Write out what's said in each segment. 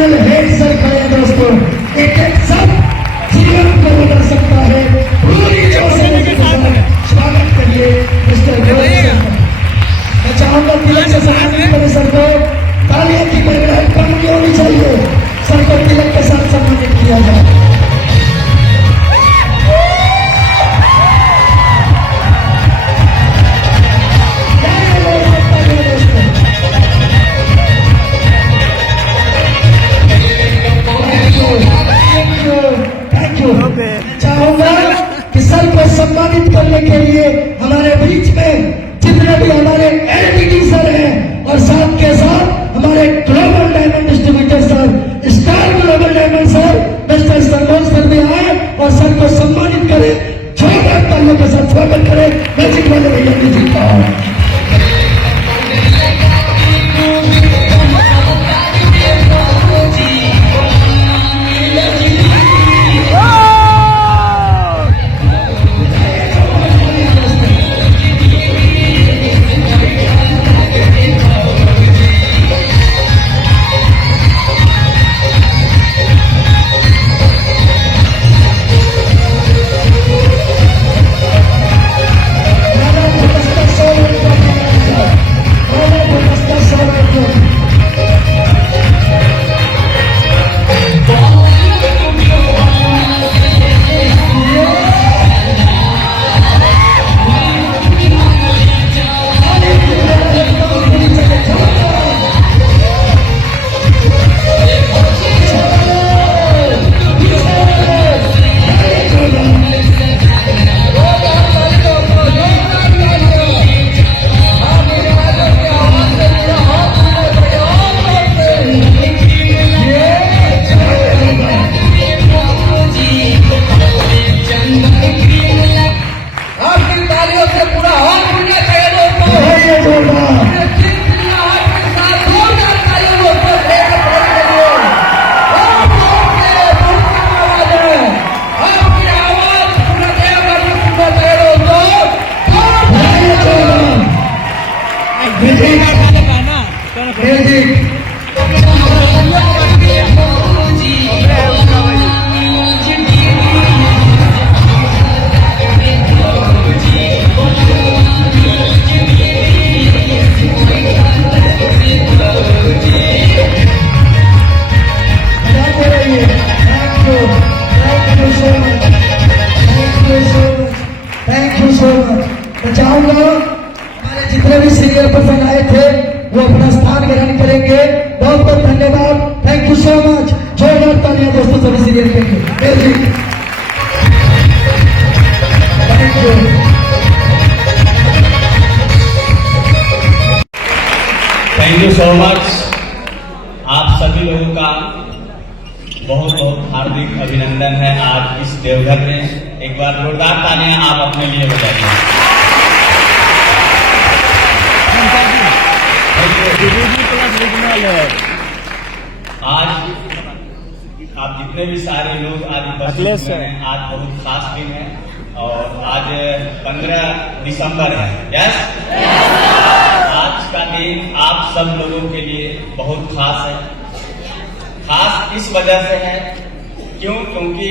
Political head sir खड़े दोस्तों, एक एक सब जीवन को बदल सकता है। पूरी जोश के साथ स्वागत करिए मिस्टर गोविंद। मैं चाहूंगा तिलक से सम्मानित करें सर को। तालियों की गड़गड़ाहट कम नहीं होनी चाहिए। सर को तिलक के साथ सम्मानित किया जाए। चाहूंगा कि सर को सम्मानित करने के लिए हमारे बीच में जितने भी हमारे एलटीडी सर हैं और साथ के साथ हमारे global diamond distributor sir, star global diamond sir, mister सरमोन सर भी आए और सर को सम्मानित करें। जोरदार तालियों के साथ स्वागत करें मैजिक वाले भैया जी का। मैं चाहूंगा हमारे जितने भी सीनियर पर्सन आए थे वो अपना स्थान ग्रहण करेंगे। बहुत बहुत धन्यवाद। Thank you so much. जोरदार तालियां दोस्तों सभी सीनियर के लिए। Thank you. Thank you so much. आप सभी लोगों का बहुत बहुत हार्दिक अभिनंदन है आज इस देवघर में। एक बार जोरदार तालियां आप अपने लिए बजाइए। आज आप जितने भी सारे लोग आज उपस्थित हैं, आज बहुत खास दिन है और आज 15 दिसंबर है। यस, आज का दिन आप सब लोगों के लिए बहुत खास है। खास इस वजह से है क्योंकि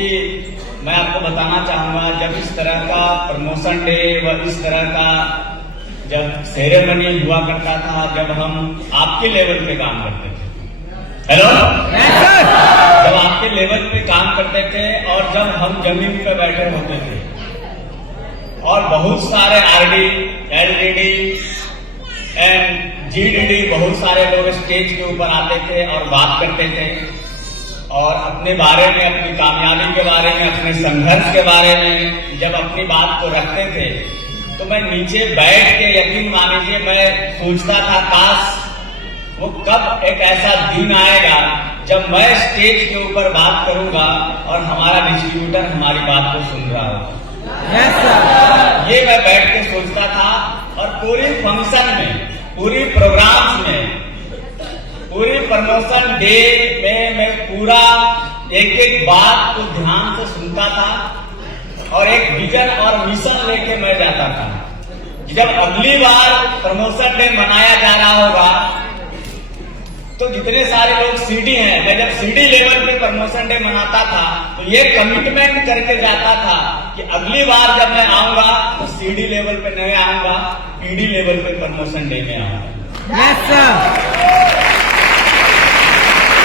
मैं आपको बताना चाहूंगा जब इस तरह का प्रमोशन डे व इस तरह का जब सेरेमनी हुआ करता था, जब हम आपके लेवल पे काम करते थे, हेलो, जब आपके लेवल पे काम करते थे और जब हम जमीन पे बैठे होते थे और बहुत सारे आरडी, एलडीडी एंड जीडीडी बहुत सारे लोग स्टेज के ऊपर आते थे और बात करते थे और अपने बारे में, अपनी कामयाबी के बारे में, अपने संघर्ष के बारे में जब अपनी बात को रखते थे तो मैं नीचे बैठ के यकीन मानिए मैं सोचता था काश वो कब एक ऐसा दिन आएगा जब मैं स्टेज के ऊपर बात करूंगा और हमारा डिस्ट्रीब्यूटर हमारी बात को सुन रहा होगा। ये मैं बैठ के सोचता था और पूरी फंक्शन में, पूरी प्रोग्राम्स में, पूरी प्रमोशन डे में मैं पूरा एक एक बात को ध्यान से सुनता था और एक विजन और मिशन लेके मैं जाता था। जब अगली बार प्रमोशन डे मनाया जा रहा होगा तो जितने सारे लोग सीडी हैं, मैं जब सीडी लेवल पे प्रमोशन डे मनाता था तो ये कमिटमेंट करके जाता था कि अगली बार जब मैं आऊंगा तो सीडी लेवल पे नहीं आऊंगा, पीडी लेवल पे प्रमोशन डे में आऊंगा। Yes sir.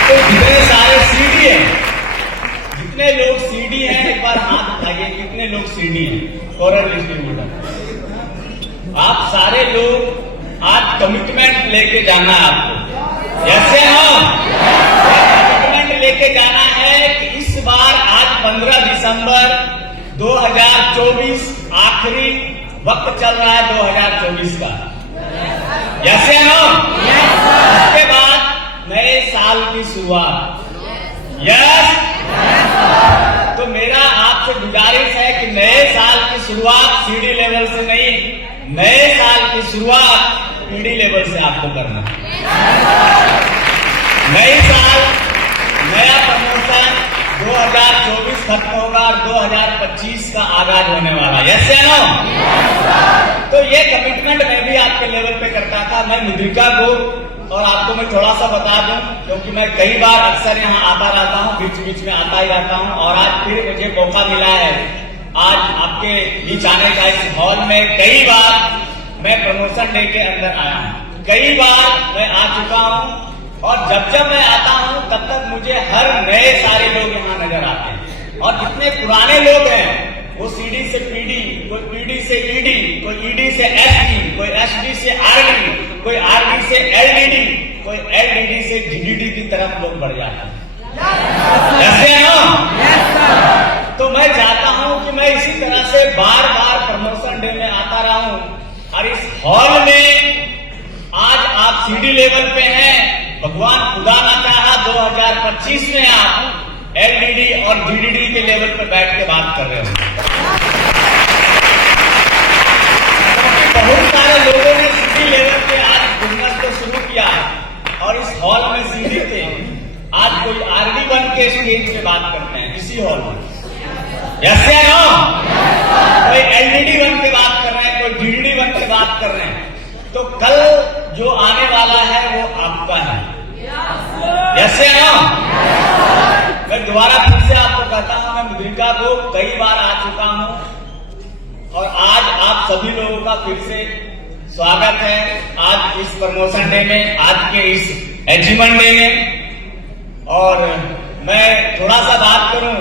तो जितने सारे सीडी हैं, जितने लोग सीडी हैं, एक बार हाथ उठाइए, कितने लोग सीडी हैं फॉरेन डिस्ट्रीब्यूटर। आप सारे लोग आज कमिटमेंट लेके जाना है आपको, जैसे हम कमिटमेंट लेके जाना है कि इस बार आज 15 दिसंबर 2024 आखिरी वक्त चल रहा है 2024 का, जैसे हम इसके बाद नए साल की शुरुआत। यस, तो मेरा आपसे गुजारिश है कि नए साल की शुरुआत सीडी लेवल से नहीं, नए साल की शुरुआत पीडी लेवल से आपको करना है। नई साल, नया प्रमोशन 2024 खत्म होगा और 2025 का आगाज होने वाला। यस या नो? तो ये कमिटमेंट मैं भी आपके लेवल पे करता था। मैं मुद्रिका को और आपको मैं थोड़ा सा बता दूं, क्योंकि मैं कई बार अक्सर यहाँ आता रहता हूँ, बीच बीच में आता ही रहता हूँ, और आज फिर मुझे मौका मिला है आज आपके बीच आने का। इस हॉल में कई बार मैं प्रमोशन डे के अंदर आया हूँ, कई बार मैं आ चुका हूँ, और जब जब मैं आता हूँ तब तक मुझे हर नए सारे लोग यहाँ नजर आते हैं। और जितने पुराने लोग हैं वो सीडी से पीडी, कोई पीडी से ईडी, कोई ईडी से एसडी, कोई एसडी से आरडी, कोई आरडी से एलडीडी, कोई एलडीडी से जीडीडी की तरफ लोग बढ़ जाते हैं। जैसे ना, तो मैं चाहता हूँ कि मैं इसी तरह से बार बार प्रमोशन डे में आता रहा हूँ, और इस हॉल में आज आप सीडी लेवल पे हैं, भगवान खुदा ना चाहा 2025 में आप एलडीडी और जीडीडी के लेवल पे बैठ के बात कर रहे हो। बहुत सारे लोगों ने सीडी लेवल पे आज बिजनेस को शुरू किया, और इस हॉल में सीडी थे, आज कोई आरडी बन के स्टेज पे बात करते हैं इसी हॉल में। यस या नो? कोई एलडीडी बन के बात कर रहे हैं, कोई जीडीडी बन के बात कर रहे हैं। तो कल जो आने वाला है वो आपका है। यस या नो? मैं दोबारा फिर से आपको कहता हूं, मैं मुद्रिका को कई बार आ चुका हूं, और आज आप सभी लोगों का फिर से स्वागत है आज इस प्रमोशन डे में, आज के इस अचीवमेंट डे में। और मैं थोड़ा सा बात करूं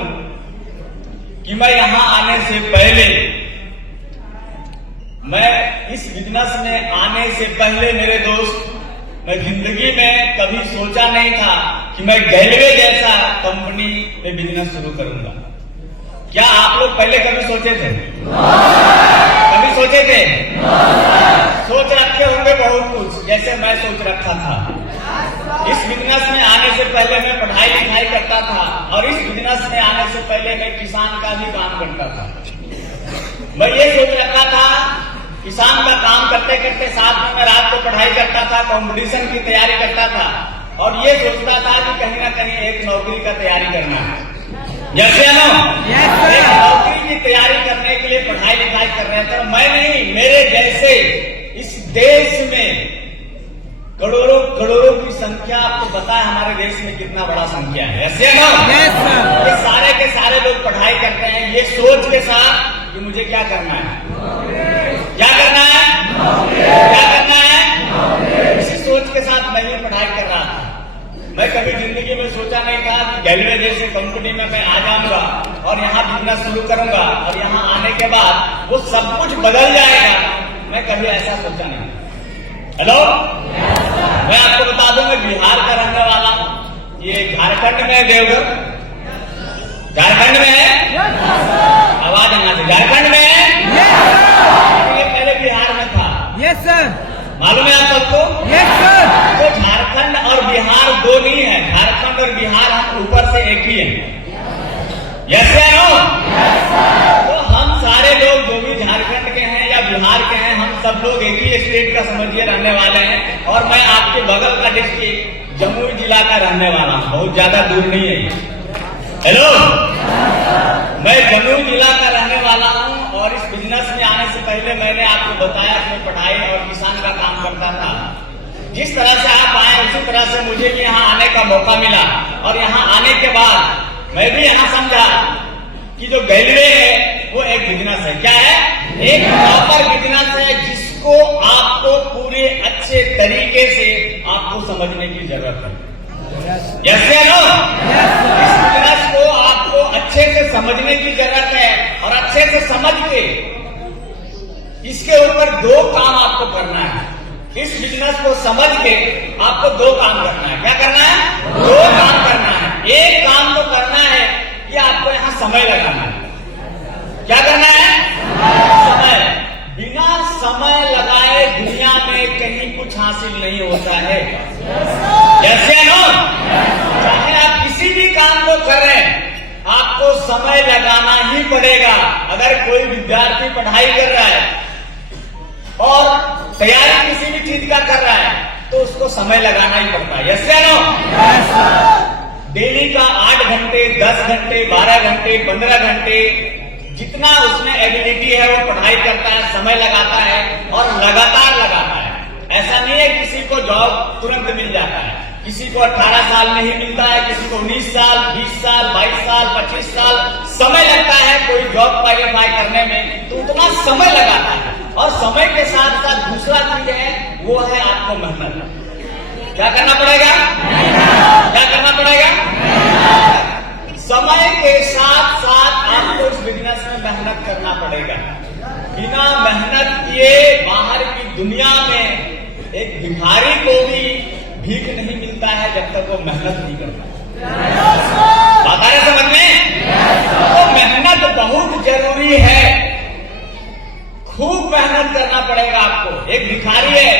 कि मैं यहां आने से पहले, मैं इस बिजनेस में आने से पहले मेरे दोस्त, मैं जिंदगी में कभी सोचा नहीं था कि मैं गैलवे जैसा कंपनी में बिजनेस शुरू करूंगा। क्या आप लोग पहले कभी सोचे थे? कभी सोचे थे? सोच रखे होंगे बहुत कुछ, जैसे मैं सोच रखा था। इस बिजनेस में आने से पहले मैं पढ़ाई लिखाई करता था, और इस बिजनेस में आने से पहले मैं किसान का भी काम करता था। मैं ये सोच रखा था, किसान का काम करते करते साथ में मैं रात को पढ़ाई करता था, कंपटीशन की तैयारी करता था, और ये सोचता था कि कहीं ना कहीं एक नौकरी का तैयारी करना है। जैसे ना एक नौकरी की तैयारी करने के लिए पढ़ाई लिखाई कर रहे थे। मैं नहीं, मेरे जैसे इस देश में करोड़ों करोड़ों की संख्या, आपको पता है हमारे देश में कितना बड़ा संख्या है। ऐसे ना ये सारे के सारे लोग पढ़ाई करते हैं ये सोच के साथ कि मुझे क्या करना है, क्या करना है, क्या करना है, इसी सोच के साथ मैं भी पढ़ाई कर रहा था। मैं कभी जिंदगी में सोचा नहीं था कि गैलवे जैसी कंपनी में मैं आ जाऊंगा और यहाँ बिजनेस शुरू करूंगा, और यहाँ आने के बाद वो सब कुछ बदल जाएगा। मैं कभी ऐसा सोचा नहीं। हेलो, मैं आपको बता दूं, मैं बिहार का रहने वाला हूं। ये झारखंड में है, देवघर झारखंड में है, आवाज यहाँ से, झारखंड में है, ये पहले बिहार में था। यस सर, मालूम है आप सबको? Yes sir. तो झारखंड और बिहार दो नहीं है, झारखंड और बिहार हम ऊपर से एक ही है। यस या नो? तो हम सारे लोग जो भी झारखंड के हैं या बिहार के हैं, हम सब लोग एक ही स्टेट का समझिए रहने वाले हैं। और मैं आपके बगल का डिस्ट्रिक्ट जमुई जिला का रहने वाला हूँ, बहुत ज्यादा दूर नहीं है। हेलो, मैं जमुई जिला का रहने वाला हूँ, और इस बिजनेस में आने से पहले मैंने आपको बताया कि मैं पढ़ाई और किसान का काम करता था। जिस तरह से आप आए उसी तरह से मुझे भी यहाँ आने का मौका मिला। और यहाँ आने के बाद मैं भी यहाँ समझा कि जो गैलवे है वो एक बिजनेस है। क्या है? एक प्रॉपर बिजनेस है जिसको आपको पूरे अच्छे तरीके से आपको समझने की जरूरत है। यस या नो? इस बिजनेस को आपको अच्छे से समझने की जरूरत है और अच्छे से समझ के इसके ऊपर दो काम आपको करना है। इस बिजनेस को समझ के आपको दो काम करना है। क्या करना है? दो काम करना है। एक काम तो करना है कि आपको यहाँ समय लगाना है। क्या करना है? समय। बिना समय लगाए दुनिया में कहीं कुछ हासिल नहीं होता है। यस या नो? चाहे आप किसी भी काम को कर रहे हैं, आपको समय लगाना ही पड़ेगा। अगर कोई विद्यार्थी पढ़ाई कर रहा है और तैयारी किसी भी चीज का कर रहा है तो उसको समय लगाना ही पड़ता है। यस या नो? डेली का 8 घंटे, 10 घंटे, 12 घंटे, 15 घंटे जितना उसमें एबिलिटी है वो पढ़ाई करता है, समय लगाता है और लगातार लगाता है। ऐसा नहीं है किसी को जॉब तुरंत मिल जाता है। किसी को 18 साल में ही मिलता है, किसी को 19 साल, 20 साल, 22 साल, 25 साल समय लगता है कोई जॉब क्वालिफाई करने में। तो उतना समय लगाता है। और समय के साथ साथ दूसरा चीज है वो है आपको मेहनत। क्या करना पड़ेगा? क्या करना पड़ेगा? समय के साथ साथ आपको इस बिजनेस में मेहनत करना पड़ेगा। बिना मेहनत किए बाहर की दुनिया में एक भिखारी को भी भीख नहीं मिलता है जब तक वो मेहनत नहीं करता। बात आ रहा समझ में? तो मेहनत बहुत जरूरी है। खूब मेहनत करना पड़ेगा आपको। एक भिखारी है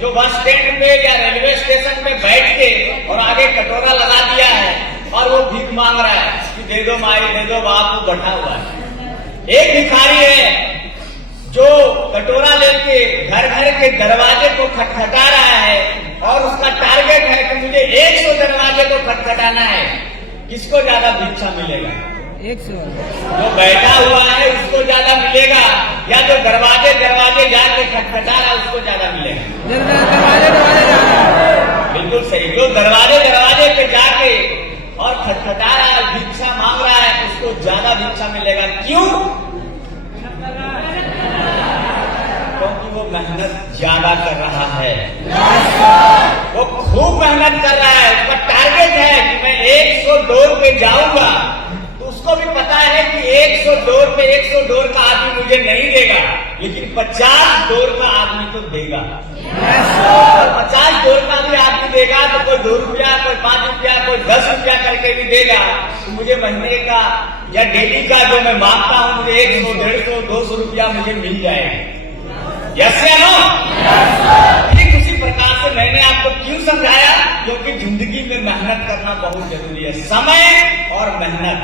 जो बस स्टैंड पे या रेलवे स्टेशन पे बैठ के और आगे कटोरा लगा दिया है और वो भीख मांग रहा है कि दे दो माई, दे दो बाप, वो बैठा हुआ है। एक भिखारी है जो कटोरा लेके घर घर के दरवाजे को खटखटा रहा है और उसका टारगेट है कि मुझे 100 दरवाजे को खटखटाना है। किसको ज्यादा भिक्षा मिलेगा? 100। जो बैठा हुआ है उसको ज्यादा मिलेगा या जो दरवाजे दरवाजे जाके खटखटा रहा है उसको ज्यादा मिलेगा? बिल्कुल सही। जो दरवाजे दरवाजे पे जाके और खटखटा रहा है, भिक्षा मांग रहा है, उसको ज्यादा भिक्षा मिलेगा। क्यों? क्योंकि वो मेहनत ज्यादा कर रहा है। वो खूब मेहनत कर रहा है। उसका टारगेट है कि मैं 100 डोर पे जाऊंगा। तो उसको भी पता है कि 100 डोर पे 100 डोर का आदमी मुझे नहीं देगा, लेकिन 50 डोर का आदमी तो देगा। 50 डोर का भी आदमी देगा तो कोई 2 रुपया, कोई 5 रुपया, कोई 10 रुपया करके भी देगा। तो मुझे महीने का या डेली का जो मैं मांगता हूं मुझे 100, 150, 200 रुपया मुझे मिल जाएगा। यस या नो? ठीक उसी प्रकार से मैंने आपको क्यों समझाया? क्योंकि जिंदगी में मेहनत करना बहुत जरूरी है। समय और मेहनत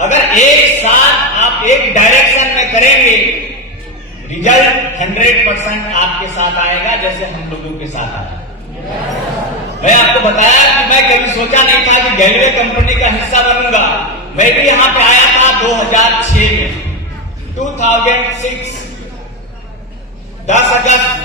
अगर एक साथ आप एक डायरेक्शन में करेंगे, रिजल्ट 100% आपके साथ आएगा, जैसे हम लोगों के साथ आया। मैं आपको बताया कि मैं कभी सोचा नहीं था कि गैलवे कंपनी का हिस्सा बनूंगा। मैं भी यहाँ पे आया था 2006 में, 2006 10 अगस्त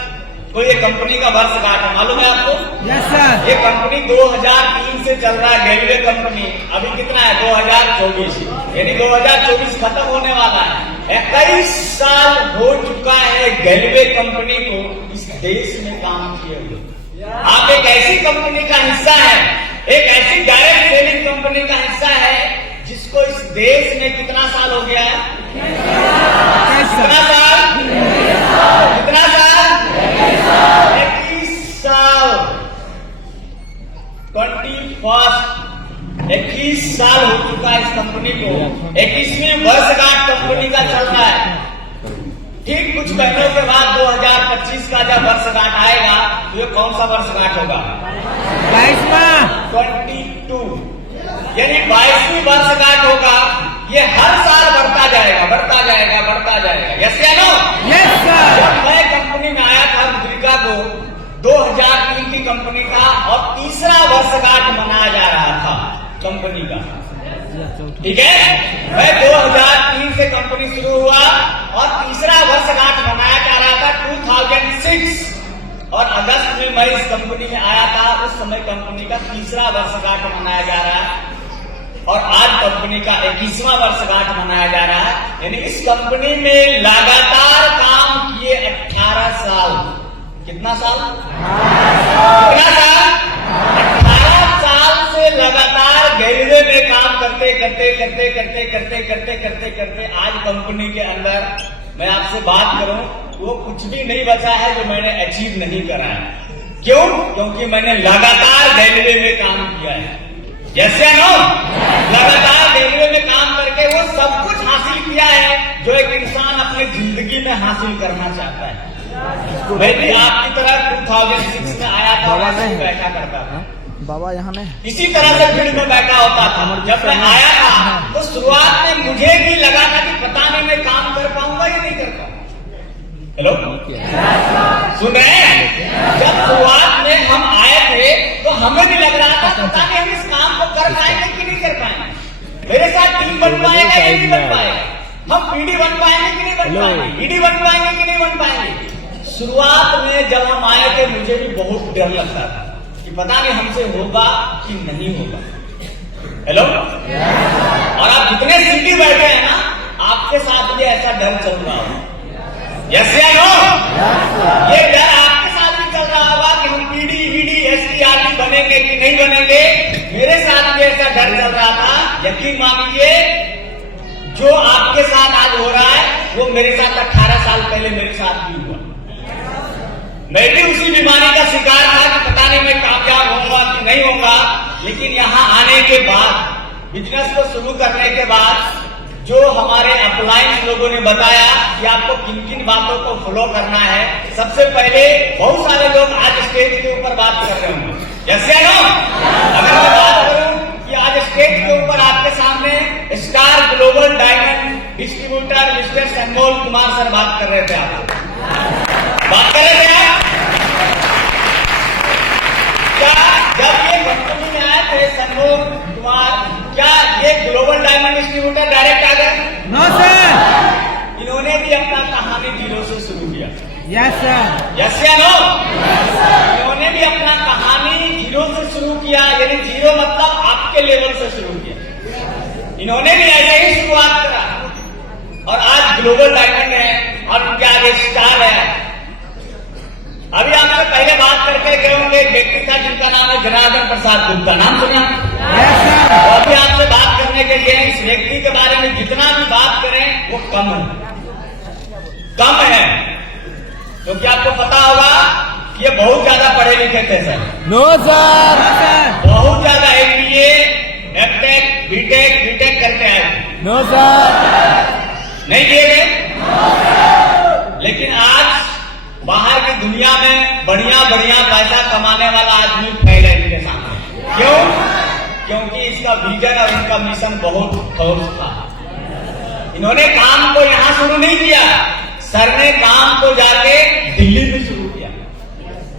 को ये कंपनी का वर्षगांठ है। मालूम है आपको? Yes sir. ये कंपनी 2003 से चल रहा है। गैलवे कंपनी अभी कितना है? 2024, यानी 2024 खत्म होने वाला है। 21 साल हो चुका है गैलवे कंपनी को इस देश में काम किए हुए। आप एक ऐसी कंपनी का हिस्सा है, एक ऐसी डायरेक्ट सेलिंग कंपनी का हिस्सा है जिसको इस देश में कितना साल हो गया है? कितना साल? कितना साल? 21 साल। 21 साल हो चुका है इस कंपनी को। 21वीं वर्षगांठ कंपनी का चल रहा है। ठीक कुछ महीनों के बाद 2025 का जब वर्षगांठ आएगा तो ये कौन सा वर्षगांठ होगा? 22वां। 22, यानी 22वीं वर्षगांठ होगा। ये हर साल बढ़ता जाएगा, बढ़ता जाएगा, बढ़ता जाएगा। यस या नो? Yes sir. जब मैं कंपनी में आया था मुद्रिका को 2003 की कंपनी का और तीसरा वर्षगांठ मनाया जा रहा था कंपनी का। ठीक है? मैं 2003 से कंपनी शुरू हुआ और तीसरा वर्षगांठ मनाया जा रहा था 2006। और अगस्त में मैं इस कंपनी में आया था। उस समय कंपनी का 3रा वर्षगांठ मनाया जा रहा है और आज कंपनी का 21वां वर्षगांठ मनाया जा रहा है। यानी इस कंपनी में लगातार काम किए 18 साल। कितना साल? कितना साल? 18 साल से लगातार रेलवे में काम करते करते आज कंपनी के अंदर मैं आपसे बात करूं, वो कुछ भी नहीं बचा है जो मैंने अचीव नहीं करा है। क्यों? क्योंकि मैंने लगातार रेलवे में काम किया है। जैसे नो लगातार रेलवे में काम करके वो सब कुछ हासिल किया है जो एक इंसान अपनी जिंदगी में हासिल करना चाहता है। मैं भी आपकी तरह 2006 में आया था और ऐसे ही बैठा करता था। बाबा यहाँ में इसी तरह से भीड़ में बैठा होता था। जब मैं आया था तो शुरुआत में मुझे भी लगा था कि पता नहीं मैं काम कर पाऊंगा या नहीं कर पाऊंगा। हेलो, सुन रहे हैं? जब शुरुआत में हम आए थे तो हमें भी लग रहा था पता नहीं हम इस काम को कर पाएंगे कि नहीं कर पाएंगे, मेरे साथ टीम बन पाएगा या नहीं बन पाएगा, हम पीडी बन पाएंगे कि नहीं बन पाएंगे, ईडी बन पाएंगे कि नहीं बन पाएंगे। शुरुआत में जब हम आए थे मुझे भी बहुत डर लगता था कि पता नहीं हमसे होगा कि नहीं होगा। हेलो, और आप जितने सीटी बैठे हैं ना, आपके साथ भी ऐसा डर चल रहा होगा। यस या नो? ये डर आपके साथ भी चल रहा होगा कि हम पीडी ईडी एसटी आरटी बनेंगे कि नहीं बनेंगे। मेरे साथ भी ऐसा डर चल रहा था। यकीन मानिए, जो आपके साथ आज हो रहा है वो मेरे साथ 18 साल पहले मेरे साथ भी हुआ। मैं भी उसी बीमारी का शिकार था कि पता नहीं मैं कामयाब होऊंगा कि नहीं होऊंगा। लेकिन यहाँ आने के बाद, बिजनेस को शुरू करने के बाद, जो हमारे अपलायंस लोगों ने बताया कि आपको किन किन बातों को फॉलो करना है। सबसे पहले बहुत सारे लोग आज स्टेज के ऊपर बात कर रहे होंगे। जैसे नो, अगर मैं बात करूं कि आज स्टेज के ऊपर आपके सामने star global diamond distributor mister Sangol Kumar sir बात कर रहे थे। आपको बात कर रहे थे आप क्या? जब ये कंपनी में आए थे संगोल कुमार, क्या ये ग्लोबल डायमंड डिस्ट्रीब्यूटर डायरेक्ट आ गए? No sir. इन्होंने भी अपना कहानी 0 से शुरू किया। Yes sir. यस या नो? इन्होंने भी अपना कहानी 0 से शुरू किया। यानी 0 मतलब आपके लेवल से शुरू किया। इन्होंने भी ऐसे ही शुरुआत करा और आज ग्लोबल डायमंड है और उनके आगे स्टार है। अभी आपसे पहले बात करके गए होंगे, एक व्यक्ति था जिनका नाम है जनार्दन प्रसाद गुप्ता। नाम सुना? और अभी आपसे बात करने के लिए इस व्यक्ति के बारे में जितना भी बात करें वो कम है। क्योंकि आपको पता होगा कि ये बहुत ज्यादा पढ़े लिखे थे सर। No sir. बहुत ज्यादा MBA, एमटेक, बीटेक करके आए। No sir. नहीं किए गए। लेकिन आज बाहर की दुनिया में बढ़िया पैसा कमाने वाला आदमी फैले इनके सामने। क्यों? क्योंकि इसका विजन और इनका मिशन बहुत ठोस था। इन्होंने काम को यहां शुरू नहीं किया, सर ने काम को जाके दिल्ली में शुरू किया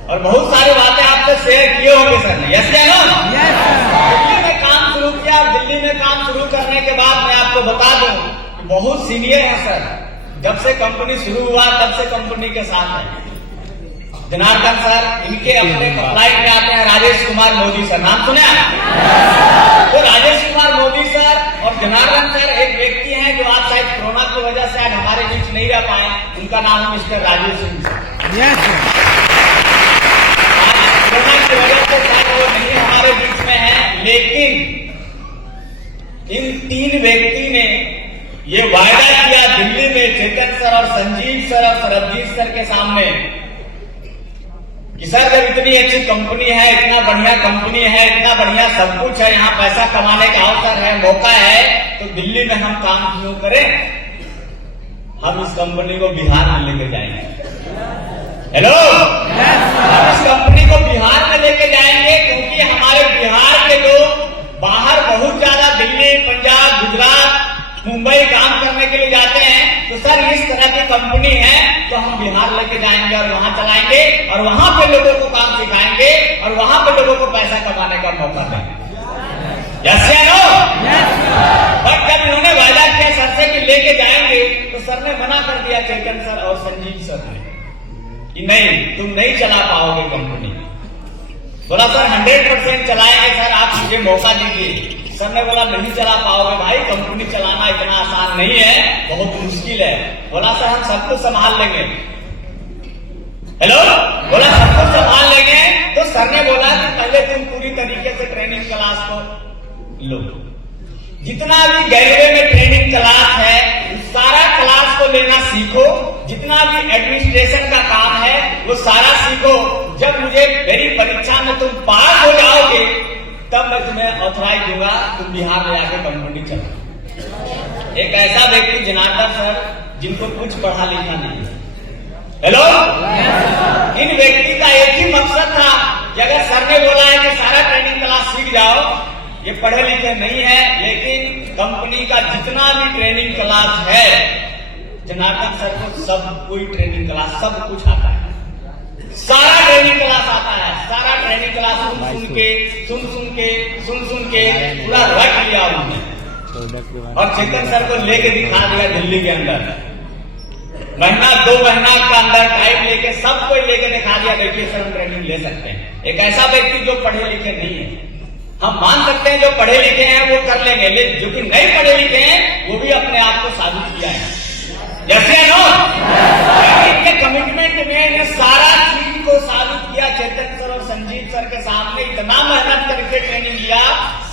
और बहुत सारी बातें आपसे शेयर किए होंगे सर ने। यस या नो? दिल्ली में काम शुरू किया। दिल्ली में काम शुरू करने के बाद मैं आपको बता दूं कि बहुत सीनियर है सर। जब से कंपनी शुरू हुआ तब से कंपनी के साथ है जनार्दन सर। इनके अपने फ्लाइट में आते हैं राजेश कुमार मोदी सर। नाम सुना? तो राजेश कुमार मोदी सर और जनार्दन सर एक व्यक्ति हैं जो आज शायद कोरोना की वजह से आज हमारे बीच नहीं रह पाए। उनका नाम है mister Rajesh Singh sir. Yes sir. आज कोरोना की वजह से शायद वो नहीं हमारे बीच में है, लेकिन इन 3 व्यक्ति ने ये वायदा किया दिल्ली में चेतन सर और संजीव सर और सरबजीत सर के सामने कि सर जब इतनी अच्छी कंपनी है, इतना बढ़िया कंपनी है, इतना बढ़िया सब कुछ है, यहाँ पैसा कमाने का अवसर है, मौका है, तो दिल्ली में हम काम क्यों करें? हम इस कंपनी को बिहार में लेके जाएंगे। हेलो, हम इस कंपनी को बिहार में लेके जाएंगे क्योंकि हमारे बिहार के लोग बाहर बहुत ज्यादा दिल्ली, पंजाब, गुजरात, मुंबई काम करने के लिए जाते हैं। तो सर इस तरह की कंपनी है तो हम बिहार लेके जाएंगे और वहां चलाएंगे और वहां पे लोगों को काम सिखाएंगे और वहां पे लोगों को पैसा कमाने का मौका देंगे। यस या नो? बट जब इन्होंने वायदा किया सर से कि लेके जाएंगे तो सर ने मना कर दिया, चेतन सर और संजीव सर ने। कि नहीं तुम नहीं चला पाओगे कंपनी। बोला सर 100% चलाएंगे सर, आप मुझे मौका दीजिए। सर ने बोला नहीं चला पाओगे भाई, कंपनी चलाना इतना आसान नहीं है, बहुत मुश्किल है। बोला सर हम सब कुछ संभाल लेंगे। हेलो, बोला सब कुछ संभाल लेंगे। तो सर ने बोला कि पहले तुम पूरी तरीके से ट्रेनिंग क्लास को लो, जितना भी गैलवे में ट्रेनिंग क्लास है सारा क्लास को लेना सीखो, जितना भी एडमिनिस्ट्रेशन का काम है वो सारा सीखो। जब मुझे मेरी परीक्षा में तुम पास हो जाओगे तब मैं तुम्हें ऑथराइज दूंगा, तुम बिहार में आके कंपनी चलो। एक ऐसा व्यक्ति जनार्दन सर जिनको कुछ पढ़ा लिखा नहीं है। हेलो, इन व्यक्ति का एक ही मकसद था कि अगर सर ने बोला है कि सारा ट्रेनिंग क्लास सीख जाओ, ये पढ़े लिखे नहीं है लेकिन कंपनी का जितना भी ट्रेनिंग क्लास है जनार्दन सर को सब कोई ट्रेनिंग क्लास सब कुछ आता है, सारा ट्रेनिंग क्लास आता है, सारा ट्रेनिंग क्लास सुन के पूरा रख लिया उन्होंने और चेतन सर को लेके दिखा दिया दिल्ली के अंदर। महीना 2 महीना का अंदर टाइम लेके सबको लेके दिखा दिया, देखिए सर हम ट्रेनिंग ले सकते हैं। एक ऐसा व्यक्ति जो पढ़े लिखे नहीं है, हम मान सकते हैं जो पढ़े लिखे हैं वो कर लेंगे, लेकिन जो कि नहीं पढ़े लिखे हैं वो भी अपने आप को साबित किया है। जैसे इनके कमिटमेंट में इन्हें सारा चीज को साबित किया। चेतन सर और संजीव सर के सामने इतना मेहनत करके ट्रेनिंग लिया,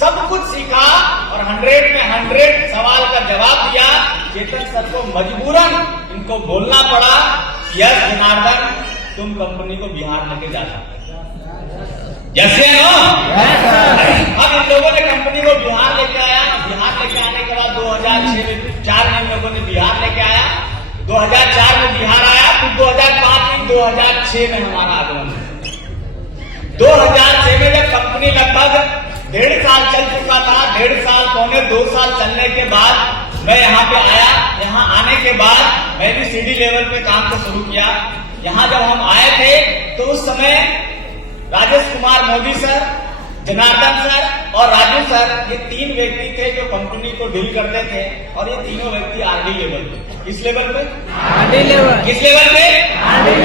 सब कुछ सीखा और 100 में 100 सवाल का जवाब दिया। चेतन सर को मजबूरन इनको बोलना पड़ा, यस जनार्दन तुम कंपनी को बिहार लेके जा सकते। जैसे अब इन लोगों ने कंपनी को बिहार लेके आया। बिहार लेके आने के बाद 2006 में 4 में इन लोगों ने बिहार लेके आया, 2004 में बिहार आया, फिर 2005 में 2006 में हमारा आगमन। 2006 में जब कंपनी लगभग 1.5 साल चल चुका था, 1.5 साल पौने 2 साल चलने के बाद मैं यहाँ पे आया। यहाँ आने के बाद मैं भी सीडी लेवल पे काम को शुरू किया। यहाँ जब हम आए थे तो उस समय राजेश कुमार मोदी सर, जनार्दन सर और राजू सर, ये 3 व्यक्ति थे जो कंपनी को डील करते थे और ये तीनों व्यक्ति आरडी लेवल पे। किस लेवल पे? RD level. किस लेवल पे? आरडी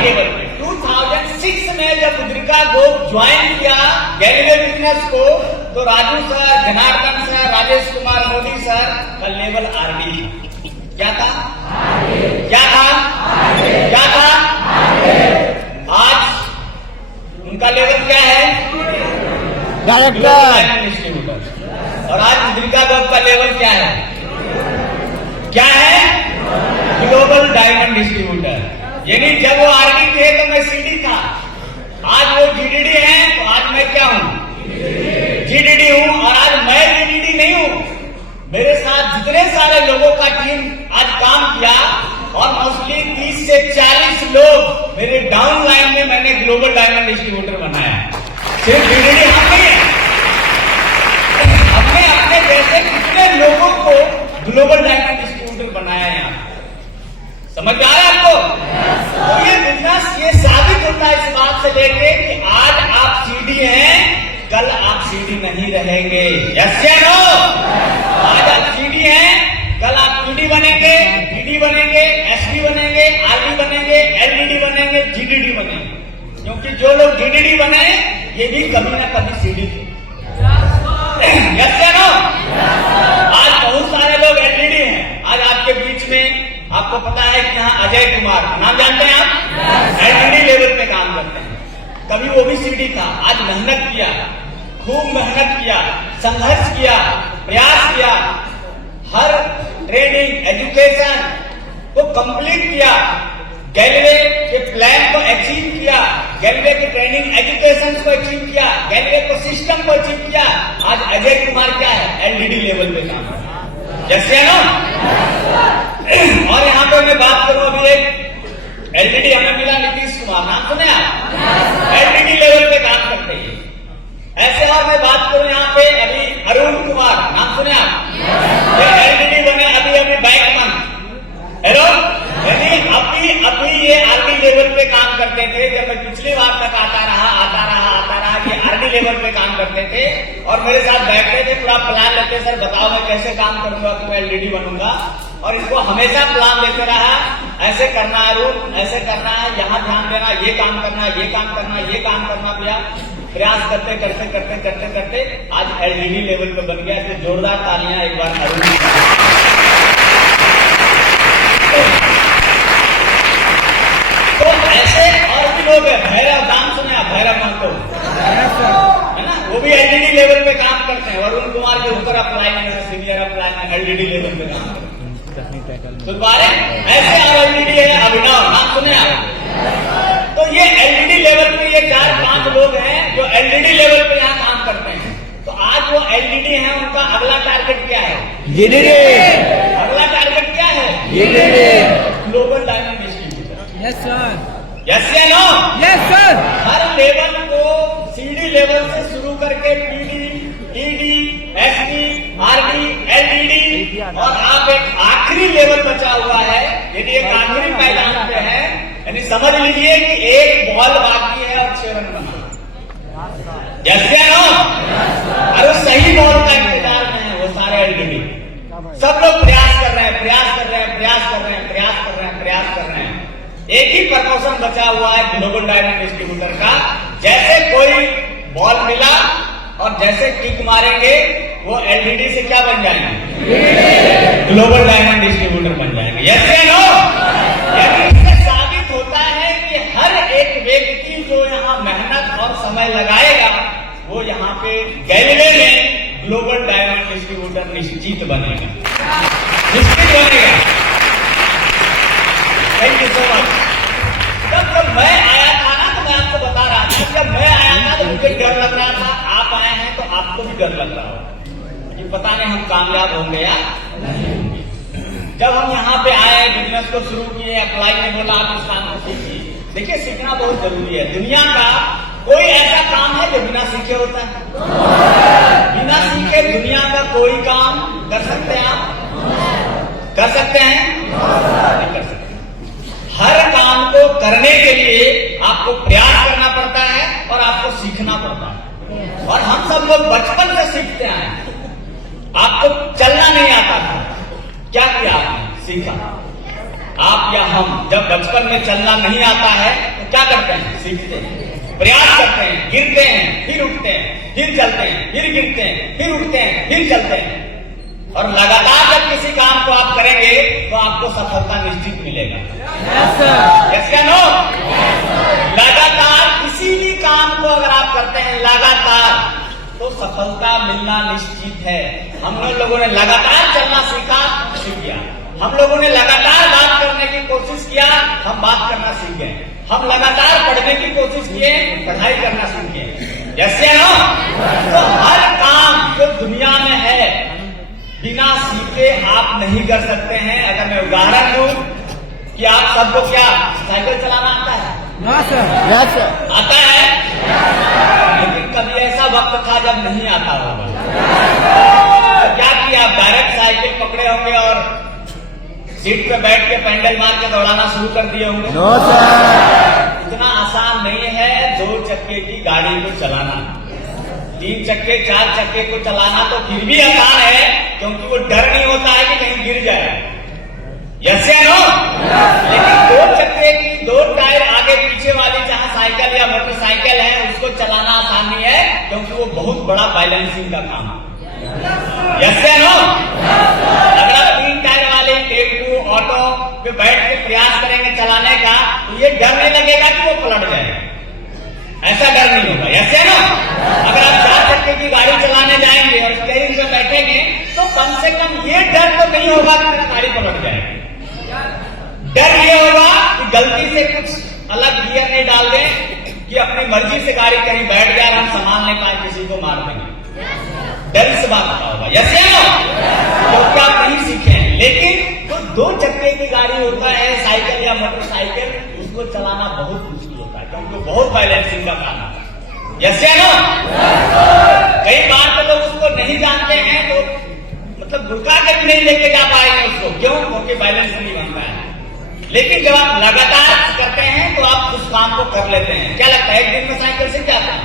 लेवल पे। 2006 में जब मुद्रिका को ज्वाइन किया गैलवे बिजनेस को, तो Raju sir, Janardan sir, Rajesh Kumar Modi sir का लेवल आरडी क्या था? क्या था? क्या था? आज उनका लेवल क्या है? Director distributor. और आज मुद्रिका ग्रुप का लेवल क्या है? क्या है? Global diamond distributor. यानी जब वो आरडी थे तो मैं सीडी था, आज वो जीडीडी है, तो आज मैं क्या हूं? जीडीडी हूं। और आज मैं जीडीडी नहीं हूं, मेरे साथ जितने सारे लोगों का टीम आज काम किया और मोस्टली 30 से 40 लोग मेरे डाउन लाइन में मैंने ग्लोबल डायमंड डिस्ट्रीब्यूटर बनाया। सिर्फ जीडीडी हम नहीं है, हमने अपने जैसे कितने लोगों को ग्लोबल डायमंड डिस्ट्रीब्यूटर बनाया है। यहाँ समझ में आ रहा है आपको? तो ये बिजनेस ये साबित होता है इस बात से लेके कि आज आप सीडी हैं, कल आप सीडी नहीं रहेंगे। यस या नो? आज आप सीडी हैं, कल आप पीडी बनेंगे, डीडी बनेंगे, एसडी बनेंगे, आरडी बनेंगे, एलडीडी बनेंगे, जीडीडी बनेंगे। क्योंकि जो लोग जीडीडी बने ये भी कभी ना कभी सीडी थे। यस या नो? आज बहुत सारे लोग एलडीडी हैं। आज आपके बीच में आपको पता है कि यहाँ अजय कुमार नाम जानते हैं आप? एलडीडी लेवल पे काम करते हैं। कभी वो भी सीडी था। आज मेहनत किया, खूब मेहनत किया, संघर्ष किया, प्रयास किया, हर ट्रेनिंग एजुकेशन को कंप्लीट किया, गैलवे के प्लान को अचीव किया, गैलवे के ट्रेनिंग एजुकेशन को अचीव किया, गैलवे को सिस्टम को अचीव किया। आज अजय कुमार क्या है? एलडीडी लेवल पे काम है। जैसे ना, और यहाँ पे मैं बात करूं, अभी एक एलडीडी हमें मिला, नीतीश कुमार नाम सुने आप? एलडीडी लेवल पे काम करते हैं। ऐसे और मैं बात करूं यहाँ पे अभी अरुण कुमार नाम सुने आप? ये एलडीडी बने अभी बैकमन। हेलो, यानी अभी ये आरडी लेवल पे काम करते थे। जब मैं पिछली बार तक आता रहा कि आरडी लेवल पे काम करते थे और मेरे साथ बैठते थे, पूरा प्लान लेते, सर बताओ मैं कैसे काम करूंगा कि मैं एलईडी बनूंगा। और इनको हमेशा प्लान देते रहा, ऐसे करना है रूप, ऐसे करना है, यहाँ ध्यान देना, ये काम करना, ये काम करना, ये काम करना भैया। प्रयास करते करते करते करते करते आज एलईडी लेवल पे बन गया। तो जोरदार तालियां एक बार अरुण। तो ऐसे और भी लोग हैं, भैरव नाम सुने आप, भैरव महतो है ना, वो भी एलईडी लेवल पे काम करते हैं। वरुण कुमार के ऊपर अप्लाई में, सीनियर अप्लाई में एलईडी लेवल पे काम करते हैं। दोबारा ऐसे और एलईडी है, अभिनव नाम सुने आप। तो ये एलईडी लेवल पे ये 4-5 लोग हैं जो एलईडी लेवल पे यहाँ काम करते हैं। तो आज वो एलईडी हैं, उनका अगला टारगेट क्या है? अगला टारगेट क्या है? Global diamond distributor. Yes sir, yes या नो? Yes sir. हर लेवल को सीडी लेवल से शुरू करके PD, ED, SD, RD, LED और आप एक आखिरी लेवल बचा हुआ है, यदि एक आखिरी मैदान पे है, यानी समझ लीजिए कि एक बॉल बाकी है और 6 रन बना। यस या नो? अरे सही बॉल का इंतजार में है वो सारे एलईडी। सब लोग प्रयास कर रहे हैं, प्रयास कर रहे हैं, प्रयास कर रहे हैं, प्रयास कर रहे हैं, प्रयास कर रहे हैं। एक ही प्रमोशन बचा हुआ है ग्लोबल डायमंड डिस्ट्रीब्यूटर का। जैसे कोई बॉल मिला और जैसे किक मारेंगे वो एलईडी से क्या बन जाएंगे? ग्लोबल डायमंड डिस्ट्रीब्यूटर बन जाएंगे। यस या नो? यानी इससे साबित होता है कि हर एक व्यक्ति जो यहाँ मेहनत और समय लगाएगा वो यहाँ पे गैलवे में ग्लोबल डायमंड डिस्ट्रीब्यूटर निश्चित बनेगा, निश्चित बनेगा। Thank you so much. जब मैं आया था ना, तो मैं आपको बता रहा था, जब मैं आया था तो मुझे डर लग रहा था। आप आए हैं तो आपको भी डर लग रहा होगा कि पता नहीं हम कामयाब होंगे या नहीं होंगे। जब हम यहाँ पे आए, बिजनेस को शुरू किए, अप्लाई में बोला आप इस काम को सीखिए। देखिए सीखना बहुत जरूरी है। दुनिया का कोई ऐसा काम है जो बिना सीखे होता है? बिना सीखे दुनिया का कोई काम कर सकते हैं आप? कर सकते हैं? नहीं कर सकते। हर काम को करने के लिए आपको प्रयास करना पड़ता है और आपको सीखना पड़ता है। और हम सब लोग बचपन से सीखते हैं। आपको चलना नहीं आता था, क्या किया आपने? सीखा। आप या हम जब बचपन में चलना नहीं आता है तो क्या करते हैं? सीखते हैं, प्रयास करते हैं, गिरते हैं, फिर उठते हैं, फिर चलते हैं, फिर गिरते हैं, फिर उठते हैं, फिर चलते हैं। और लगातार जब किसी काम को आप करेंगे तो आपको सफलता निश्चित मिलेगा। यस या नो? लगातार किसी भी काम को अगर आप करते हैं लगातार तो सफलता मिलना निश्चित है। हम लोगों ने लगातार चलना सीखा, सीख गया। हम लोगों ने लगातार बात करने की कोशिश किया, हम बात करना सीख गए। हम लगातार पढ़ने की कोशिश किए, पढ़ाई करना सीख गए। यस या नो? तो हर काम जो दुनिया में है बिना सीखे आप नहीं कर सकते हैं। अगर मैं उदाहरण दूं कि आप सबको क्या साइकिल चलाना आता है? Yes sir. आता है, लेकिन कभी ऐसा वक्त था जब नहीं आता होगा। तो क्या किया? आप डायरेक्ट साइकिल पकड़े होंगे और सीट पे बैठ के पैंडल मार के दौड़ाना शुरू कर दिए होंगे। No sir. इतना आसान नहीं है 2 चक्के की गाड़ी को चलाना। 3 चक्के 4 चक्के को चलाना तो फिर भी आसान है, क्योंकि वो डर नहीं होता है कि कहीं गिर जाए। यस या नो? लेकिन 2 चक्के की 2 टायर आगे पीछे वाली जहां साइकिल या मोटरसाइकिल है उसको चलाना आसान नहीं है, क्योंकि वो बहुत बड़ा बैलेंसिंग का काम है। यस या नो? अगर आप 3 टायर वाले टेम्पू, ऑटो पे बैठ के प्रयास करेंगे चलाने का तो ये डर नहीं लगेगा कि वो पलट जाएगा, ऐसा डर नहीं होगा। यस या नो? अगर आप 4 चक्के की गाड़ी चलाने जाएंगे और स्टीयरिंग पे बैठेंगे तो कम से कम ये डर तो नहीं होगा कि मेरा गाड़ी पलट जाएगी। डर ये होगा कि गलती से कुछ अलग गियर नहीं डाल दें कि अपनी मर्जी से गाड़ी कहीं बैठ जाए, हम संभाल नहीं पाए, किसी को मार देंगे। डर से बात होता होगा। यस या नो? क्योंकि आप नहीं सीखे। लेकिन तो 2 चक्के की गाड़ी होता है, साइकिल या मोटरसाइकिल, उसको चलाना बहुत मुश्किल होता है, क्योंकि वो बहुत बैलेंसिंग का काम है। यस या नो? कई बार तो लोग उसको नहीं जानते हैं तो मतलब गुड़का के भी नहीं लेके जा पाएंगे उसको। क्यों? क्योंकि बैलेंस नहीं बनता है। लेकिन जब आप लगातार करते हैं तो आप उस काम को कर लेते हैं। क्या लगता है एक दिन में साइकिल सीख जाते हैं?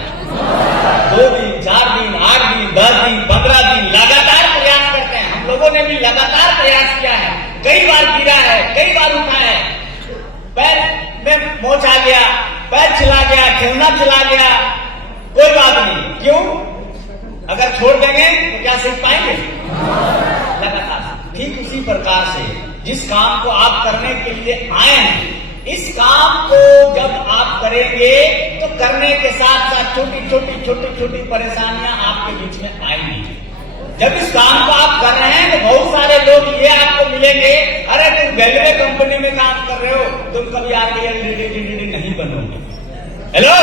2 दिन, 4 दिन, 8 दिन, 10 दिन, 15 दिन लगातार प्रयास करते हैं। हम लोगों ने भी लगातार प्रयास किया है, कई बार गिरा है, कई बार उठा है, पैर में मोच आ गया, पैर छिला गया, ठेवना छिला गया, कोई बात नहीं। क्यों? अगर छोड़ देंगे तो क्या सीख पाएंगे? लगातार। ठीक उसी प्रकार से जिस काम को आप करने के लिए आए हैं, इस काम को जब आप करेंगे तो करने के साथ साथ छोटी परेशानियां आपके बीच में आएंगी। जब इस काम को आप कर रहे हैं तो बहुत सारे लोग ये आपको मिलेंगे, अरे तुम रेलवे कंपनी में काम कर रहे हो, तुम कभी आगे एलईडी नहीं बनोगे। हेलो,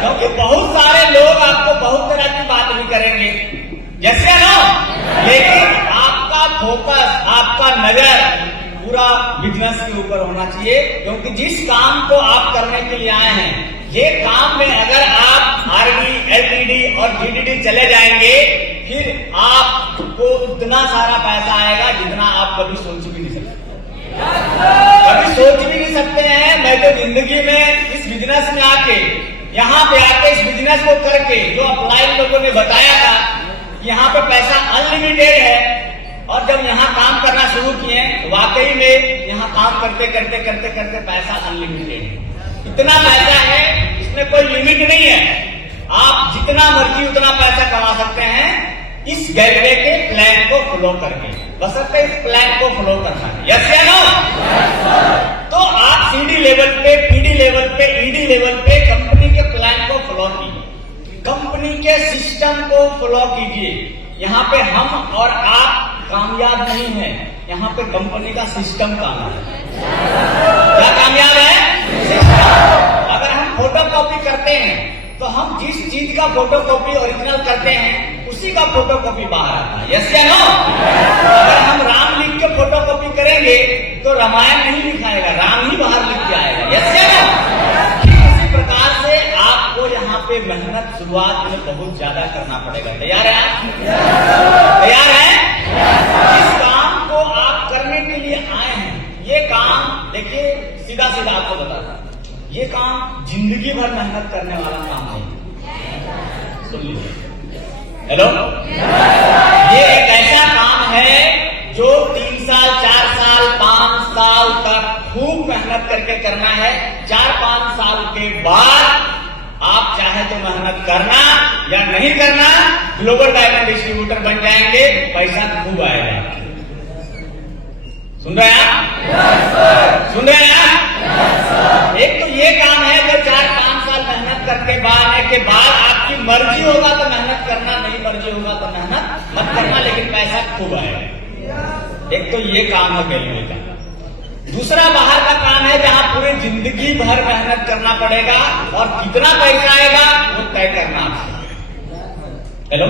क्योंकि बहुत सारे लोग आपको बहुत तरह की बात भी करेंगे, जैसे ना, लेकिन आपका फोकस, आपका नजर पूरा बिजनेस के ऊपर होना चाहिए। क्योंकि जिस काम को आप करने के लिए आए हैं, ये काम में अगर आप आरडी, एलईडी और जीडीडी चले जाएंगे, फिर आपको उतना सारा पैसा आएगा जितना आप कभी सोच भी नहीं सकते। कभी सोच भी नहीं सकते हैं। मैं तो जिंदगी में इस बिजनेस में आके, यहाँ पे आके इस बिजनेस को करके, जो अपलाइन लोगों ने बताया था, यहाँ पे पैसा अनलिमिटेड है, और जब यहाँ काम करना शुरू किए, वाकई में यहाँ काम करते पैसा अनलिमिटेड है। इतना पैसा है, इसमें कोई लिमिट नहीं है। आप जितना मर्जी उतना पैसा कमा सकते हैं इस गेटवे के प्लान को फॉलो करके, बशर्ते इस प्लान को फॉलो करना है। यस या नो? तो आप सीडी लेवल पे, पीडी लेवल पे, ईडी लेवल पे कंपनी के प्लान को फॉलो कीजिए, कंपनी के सिस्टम को फॉलो कीजिए। यहाँ पे हम और आप कामयाब नहीं है, यहाँ पे कंपनी का सिस्टम कामयाब है। क्या कामयाब है? सिस्टम। अगर हम फोटो कॉपी करते हैं तो हम जिस चीज का फोटो कॉपी ओरिजिनल करते हैं उसी का फोटो कॉपी बाहर आता है। यस या नो? अगर हम राम लिख के फोटो कॉपी करेंगे तो रामायण नहीं लिखाएगा, राम ही बाहर लिख के आएगा। यस या नो? ठीक इसी प्रकार से आपको यहाँ पे मेहनत शुरुआत में बहुत ज्यादा करना पड़ेगा। तैयार है आप? तैयार है? जिस काम को आप करने के लिए आए हैं, ये काम देखिए, सीधा आपको बताता, ये काम जिंदगी भर मेहनत करने वाला काम नहीं। सुन लीजिए। हेलो, ये एक ऐसा काम है जो 3 साल, 4 साल, 5 साल तक खूब मेहनत करके करना है। 4-5 साल के बाद आप चाहे तो मेहनत करना या नहीं करना, ग्लोबल डायमंड डिस्ट्रीब्यूटर बन जाएंगे, पैसा खूब आएगा। सुन रहे हैं आप? सुन रहे हैं आप? एक तो ये काम है जो 4-5 साल मेहनत करके आने के बाद आपकी मर्जी होगा तो मेहनत करना, नहीं मर्जी होगा तो मेहनत मत करना, लेकिन पैसा खूब आएगा। एक तो ये काम है रेलवे का। दूसरा बाहर का काम है जहां पूरी जिंदगी भर मेहनत करना पड़ेगा, और कितना पैसा आएगा वो तय करना आपसे। हेलो,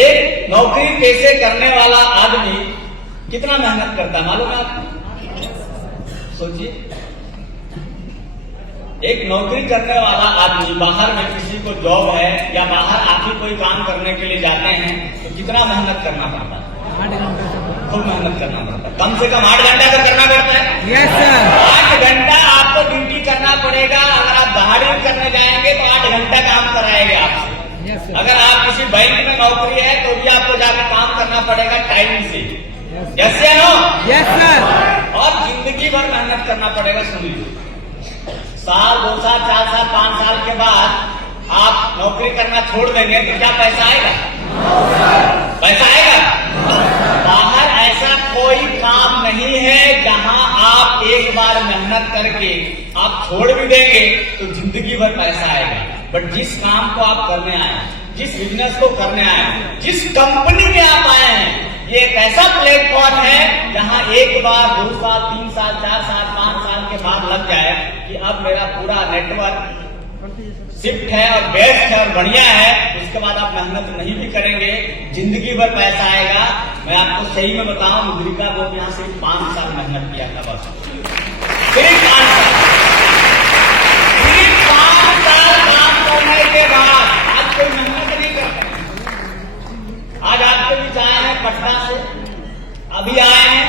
एक नौकरी पेशे करने वाला आदमी कितना मेहनत करता है मालूम है आपको? सोचिए, एक नौकरी करने वाला आदमी, बाहर में किसी को जॉब है या बाहर आप ही कोई काम करने के लिए जाते हैं तो कितना मेहनत करना पड़ता है? 8 घंटे से खूब मेहनत करना पड़ता है। कम से कम 8 घंटा तो करना पड़ता है। Yes sir. 8 घंटा आपको ड्यूटी करना पड़ेगा। अगर आप दहाड़ी करने जाएंगे तो 8 घंटा काम कराएंगे आपसे। Yes sir. अगर आप किसी बैंक में नौकरी है तो भी आपको जाकर काम करना पड़ेगा टाइम से। यस या नो? Yes sir. और जिंदगी भर मेहनत करना पड़ेगा। सुन लीजिए, साल, 2 साल, 4 साल, 5 साल के बाद आप नौकरी करना छोड़ देंगे तो क्या पैसा आएगा? पैसा आएगा? बाहर ऐसा कोई काम नहीं है जहां आप एक बार मेहनत करके आप छोड़ भी देंगे तो जिंदगी भर पैसा आएगा। बट जिस काम को आप करने आए हैं, जिस बिजनेस को करने आए हैं, जिस कंपनी में आप आए हैं, ये एक ऐसा प्लेटफॉर्म है जहां एक बार 2 साल, 3 साल, 4 साल, 5 साल के बाद लग जाए कि अब मेरा पूरा नेटवर्क शिफ्ट है और बेस्ट है और बढ़िया है, उसके बाद आप मेहनत नहीं भी करेंगे, जिंदगी भर पैसा आएगा। मैं आपको सही में बताऊं, मुद्रिका को यहाँ सिर्फ 5 साल मेहनत किया था, बस सिर्फ 5 साल। सिर्फ 5 साल काम करने के बाद आज कोई मेहनत नहीं करता। आज आपके बीच आए हैं पटना से, अभी आए हैं,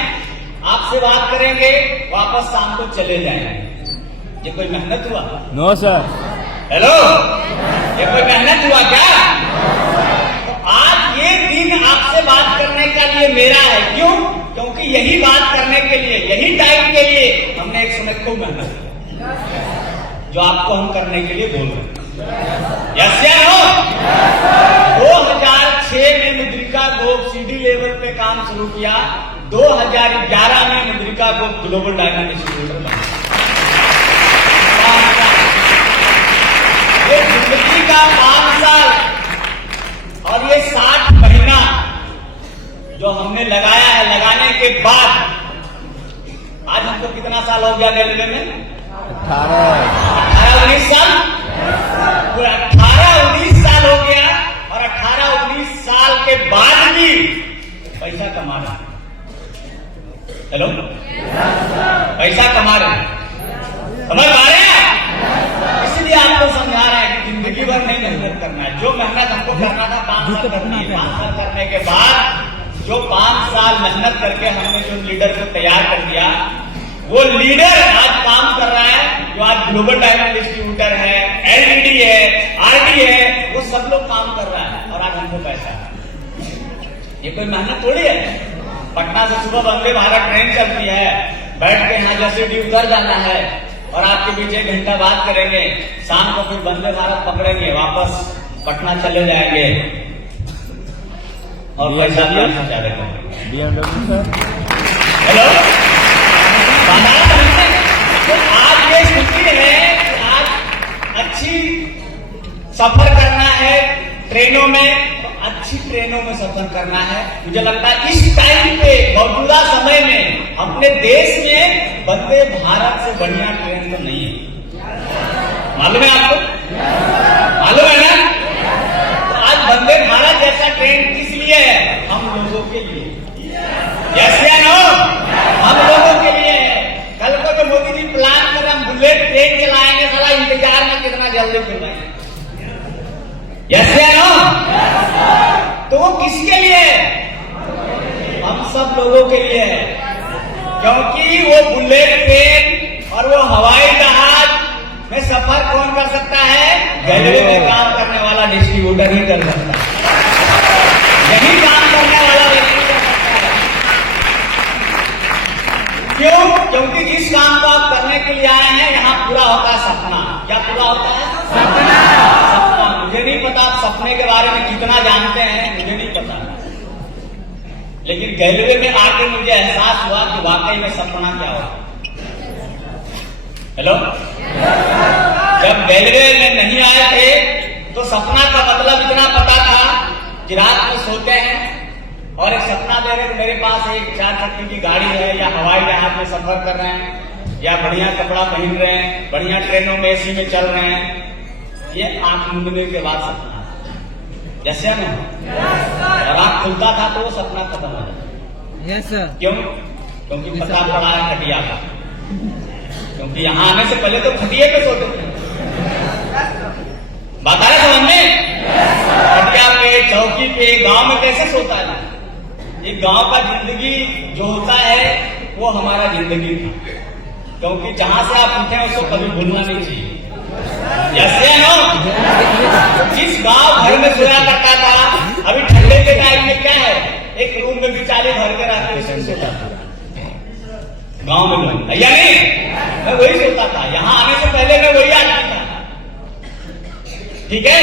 आपसे बात करेंगे, वापस शाम को चले जाएंगे। ये कोई मेहनत हुआ? No sir. हेलो, ये कोई मेहनत हुआ क्या? तो आज ये दिन आपसे बात करने का लिए मेरा है। क्यों? क्योंकि यही बात करने के लिए, यही टाइम के लिए हमने एक समय खूब मेहनत की, जो आपको हम करने के लिए बोल रहे हैं। यस या नो? 2006 में मुद्रिका ग्रुप सीडी लेवल पे काम शुरू किया, 2011 में मुद्रिका ग्रुप ग्लोबल डायमंड डिस्ट्रीब्यूटर बना। ये जिंदगी का 5 साल और ये 60 महीना जो हमने लगाया है, लगाने के बाद आज हमको कितना साल हो गया रेलवे में? 18-19 साल। वो 18-19 साल हो गया और 18-19 साल के बाद भी पैसा कमा रहे हैं। हेलो, पैसा कमा रहे हैं, समझ पा रहे हैं? इसलिए आपको समझा रहे हैं कि जिंदगी भर नहीं मेहनत करना है। जो मेहनत हमको करना था 5 साल करनी है, 5 साल करने के बाद जो 5 साल मेहनत करके हमने जो लीडर को तैयार कर दिया, वो लीडर आज काम कर रहा है। जो आज ग्लोबल डायमंड डिस्ट्रीब्यूटर है, एलईडी है, आरडी है, वो सब लोग काम कर रहा है और आज हमको पैसा। ये कोई मेहनत थोड़ी है। पटना से सुबह वंदे भारत ट्रेन चलती है, बैठ के यहाँ जैसे उतर जाना है और आपके बीच 1 घंटा बात करेंगे, शाम को फिर वंदे भारत पकड़ेंगे, वापस पटना चले जाएंगे और पैसा भी आपसे ज्यादा करेंगे। BMW sir. हेलो, तो आज ये स्थिति है कि आज अच्छी सफर करना है ट्रेनों में, तो अच्छी ट्रेनों में सफर करना है। मुझे लगता है इस टाइम पे मौजूदा समय में अपने देश में वंदे भारत से बढ़िया ट्रेन तो नहीं है। मालूम है आपको? मालूम है ना? तो आज वंदे भारत जैसा ट्रेन किस लिए है? हम लोगों के लिए। यस या नो? हम लोगों के लिए है। कल को जो मोदी जी प्लान कर रहे हम बुलेट ट्रेन चलाएंगे, साला इंतजार में कितना जल्दी खुलेंगे। यस या नो? तो वो किसके लिए है? हम सब लोगों के लिए है। क्योंकि वो बुलेट ट्रेन और वो हवाई जहाज में सफर कौन कर सकता है? रेलवे में काम करने वाला डिस्ट्रीब्यूटर ही कर सकता है। यही काम करने वाला व्यक्ति कर सकता है। क्यों? क्योंकि जिस काम को आप करने के लिए आए हैं, यहाँ पूरा होता है सपना। क्या पूरा होता है? सपना। मुझे नहीं पता आप सपने के बारे में कितना जानते हैं, मुझे नहीं पता, लेकिन रेलवे में आके मुझे एहसास हुआ कि वाकई में सपना क्या होता है। हेलो, जब रेलवे में नहीं आए थे तो सपना का मतलब इतना पता था कि रात में सोते हैं और एक सपना दे रहे, मेरे पास एक 4 चक्की की गाड़ी है, या हवाई जहाज में सफर कर रहे हैं, या बढ़िया कपड़ा पहन रहे हैं, बढ़िया ट्रेनों में एसी में चल रहे हैं। ये आंख मूंदने के बाद सपना, जैसे ना, और आंख खुलता था तो वो सपना खत्म हो जाता। Yes sir. क्यों? क्योंकि पता पड़ा है खटिया का। क्योंकि यहाँ आने से पहले तो खटिया पे सोते थे। बात आ रहा समझ में? खटिया पे, चौकी पे, गांव में कैसे सोता है? ये गांव का जिंदगी जो होता है वो हमारा जिंदगी था। क्योंकि जहां से आप उठे उसको कभी भूलना नहीं चाहिए। यस या नो? जिस गांव घर में सोया करता था, अभी ठंडे के टाइम में क्या है, एक रूम में बिचारे भर के रहते गांव में लोग, या नहीं? मैं वही सोता था। यहाँ आने से पहले मैं वही आदमी था। ठीक है,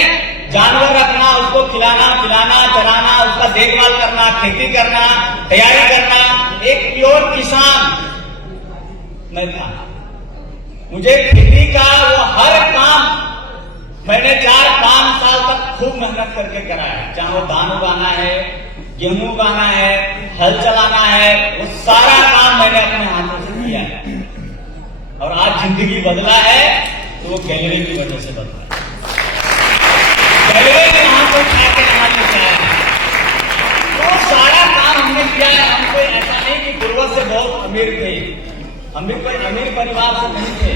जानवर रखना, उसको खिलाना पिलाना, चराना, उसका देखभाल करना, खेती करना, तैयारी करना, एक प्योर किसान मैं था। मुझे खेती का वो हर काम मैंने 4-5 साल तक खूब मेहनत करके कराया। चाहे वो धान उगाना है, गेहूं उगाना है, हल चलाना है, वो सारा काम मैंने अपने हाथों से किया है। और आज जिंदगी बदला है तो वो गैलरी की वजह से बदला है। गैलरी ने हमको उठा के यहाँ पहुंचाया है। तो सारा काम हमने किया है। हम कोई ऐसा नहीं कि पूर्वज से बहुत अमीर थे, हम भी कोई अमीर परिवार से नहीं थे,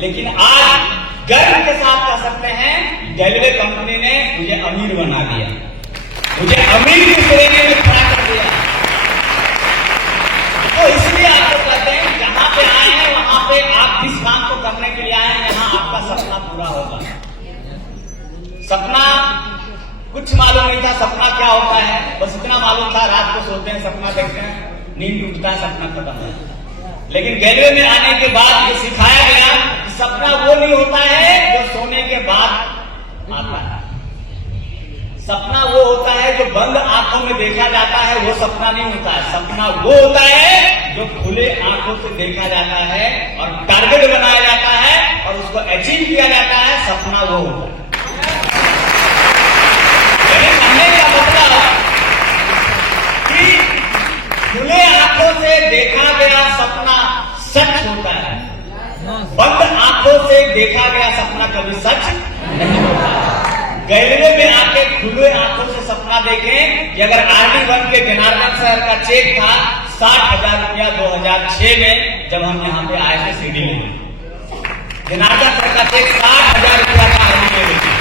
लेकिन आज गर्व के साथ कह सकते हैं रेलवे कंपनी ने मुझे अमीर बना दिया, मुझे अमीर की श्रेणी में खड़ा कर दिया। तो इसलिए आपको कहते हैं जहां पे आए हैं वहां पे आप जिस काम को करने के लिए आए हैं, यहाँ आपका सपना पूरा होगा। सपना कुछ मालूम नहीं था सपना क्या होता है, बस इतना मालूम था रात को सोते हैं सपना देखते हैं, नींद टूटता है सपना खत्म है। लेकिन गैलवे में आने के बाद ये सिखाया गया कि सपना वो नहीं होता है जो सोने के बाद आता है। सपना वो होता है जो बंद आंखों में देखा जाता है, वो सपना नहीं होता है। सपना वो होता है जो खुले आंखों से देखा जाता है और टारगेट बनाया जाता है और उसको अचीव किया जाता है, सपना वो होता है। कहने का मतलब कि खुले आंखों से देखा गया सपना सच होता है, बंद आंखों से देखा गया सपना कभी सच नहीं होता है। गैलवे में आके खुले आंखों से सपना देखें कि अगर RD1 के जनार्दन सर का चेक था 60,000 रुपया 2006 में, जब हम यहाँ पे आए थे सीडी में, जनार्दन सर का चेक 60,000 रुपया का RD में।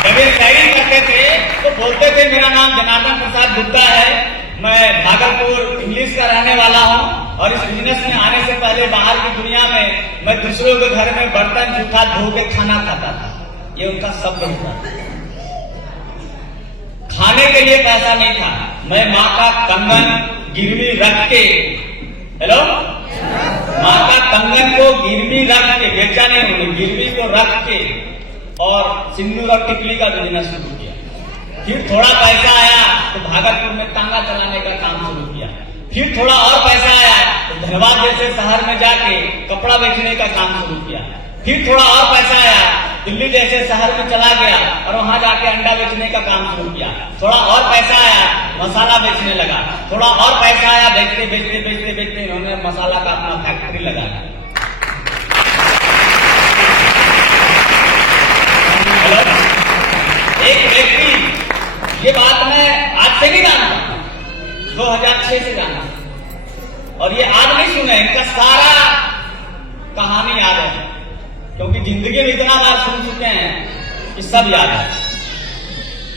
जब ये शायरी करते थे तो बोलते थे मेरा नाम जनार्दन प्रसाद गुप्ता है, मैं भागलपुर इंग्लिश का रहने वाला हूँ और इस बिजनेस में आने से पहले बाहर की दुनिया में मैं दूसरों के घर में बर्तन जूठा धो के खाना खाता था। ये उनका शब्द था। खाने के लिए पैसा नहीं था, मैं माँ का कंगन गिरवी रख के, हेलो, माँ का कंगन को गिरवी रख के, बेचा नहीं उन्होंने, गिरवी को रख के और सिंदूर और टिकली का बिजनेस शुरू किया। फिर थोड़ा पैसा आया तो भागलपुर में तांगा चलाने का काम शुरू किया। फिर थोड़ा और पैसा आया तो धनबाद जैसे शहर में जाके कपड़ा बेचने का काम शुरू किया। फिर थोड़ा और पैसा आया, दिल्ली जैसे शहर में चला गया और वहां जाके अंडा बेचने का काम शुरू किया। थोड़ा और पैसा आया, मसाला बेचने लगा। थोड़ा और पैसा आया, बेचते बेचते बेचते बेचते इन्होंने मसाला का अपना फैक्ट्री लगाया। एक व्यक्ति, ये बात मैं आज से नहीं जानता, 2006 से जानता, और ये आज नहीं सुने, इनका सारा कहानी याद है, क्योंकि जिंदगी में इतना बार सुन चुके हैं कि सब याद है।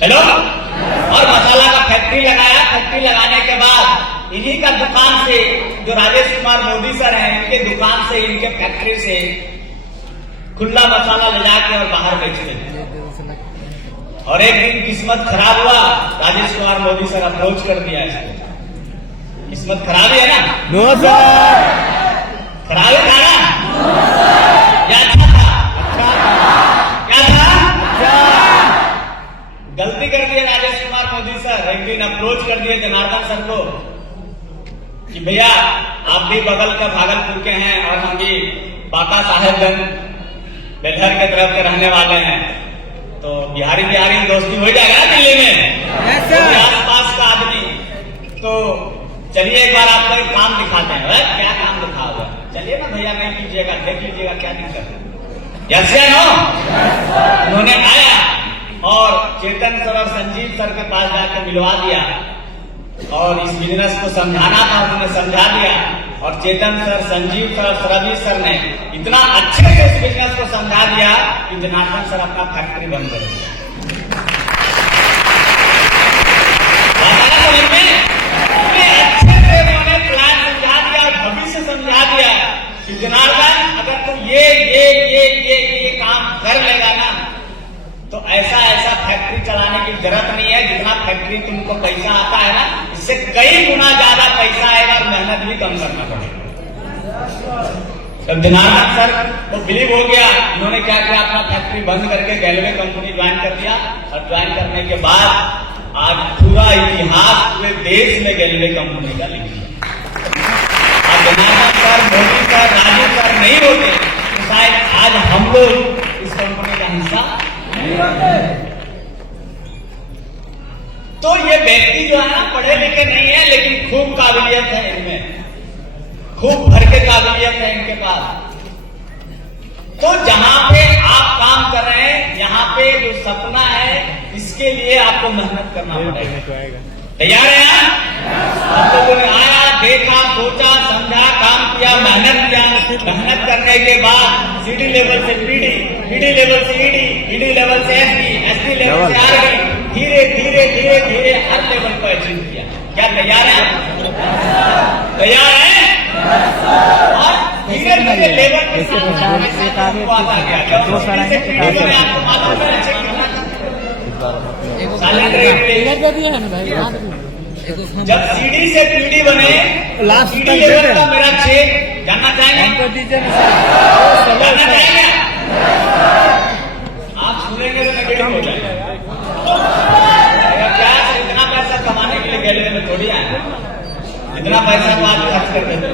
हेलो, और मसाला का फैक्ट्री लगाया। फैक्ट्री लगाने के बाद इन्हीं का दुकान से, जो राजेश कुमार मोदी सर हैं, इनके दुकान से, इनके फैक्ट्री से खुला मसाला ले जाके और बाहर बेचते थे। और एक दिन किस्मत खराब हुआ, राजेश कुमार मोदी सर अप्रोच कर दिया इसको। किस्मत खराब है ना? No sir. खराब है ना? या अच्छा था? क्या था? गलती कर दी राजेश कुमार मोदी सर। एक दिन अप्रोच कर दिए जनार्दन सर को कि भैया आप भी बगल का भागलपुर के हैं और हम भी बाका साहेबगंज बेलहर के तरफ के रहने वाले हैं, तो बिहारी दोस्ती हो जाएगा दिल्ली में, तो आसपास का आदमी, तो चलिए एक बार आपको एक काम दिखाते हैं। क्या काम दिखा हुआ? चलिए ना भैया, नहीं कीजिएगा, देख लीजिएगा क्या दिक्कत है। यस या नो? उन्होंने आया और चेतन सर और संजीव सर के पास जाकर मिलवा दिया और इस बिजनेस को समझाना था, उन्होंने समझा दिया। और चेतन सर, संजीव सर, सरबीर सर ने इतना अच्छे से इस बिजनेस को समझा दिया कि जनार्दन सर अपना फैक्ट्री बंद कर दिया। अच्छे से उन्होंने प्लान समझा दिया, भविष्य समझा दिया कि जनार्दन अगर तुम ये काम कर लेगा ना, तो ऐसा ऐसा फैक्ट्री चलाने की जरूरत नहीं है। जितना फैक्ट्री तुमको पैसा आता है ना, इससे कई गुना ज्यादा पैसा आएगा और मेहनत भी कम करना पड़ेगा। तब जनार्दन सर को बिलीव हो गया। इन्होंने क्या किया, अपना फैक्ट्री बंद करके गैलवे कंपनी ज्वाइन कर दिया। और ज्वाइन करने के बाद आज पूरा इतिहास पूरे देश में गैलवे कंपनी का लिख दिया। और Janardan sir, Modi sir, Rajiv sir नहीं होते तो शायद आज हम लोग इस कंपनी का हिस्सा नहीं होते। तो ये व्यक्ति जो है ना, पढ़े लिखे नहीं है, लेकिन खूब काबिलियत है इनमें, खूब भर के काबिलियत है इनके पास। तो जहां पे आप काम कर रहे हैं, यहाँ पे जो सपना है, इसके लिए आपको मेहनत करना पड़ेगा। तैयार है आप? आप लोगों ने आया, देखा, सोचा, समझा, काम किया, मेहनत किया। मेहनत करने के बाद सीडी लेवल से पीडी, पीडी लेवल से ईडी, ईडी लेवल से एसडी, एसडी लेवल से आरडी, धीरे धीरे धीरे धीरे हर लेवल पर अचीव किया। क्या तैयार है? तैयार है? और धीरे धीरे लेवल के साथ आपको आता गया। आपको मालूम है साले जब सीडी से पीडी बने, लास्ट सीडी लेवल का मेरा चेक जानना चाहेंगे? जानना चाहेंगे? आप सुनेंगे तो नेगेटिव हो जाएगा। क्या है, इतना पैसा कमाने के लिए गैलरी में थोड़ी आए, इतना पैसा तो आज खर्च कर देते।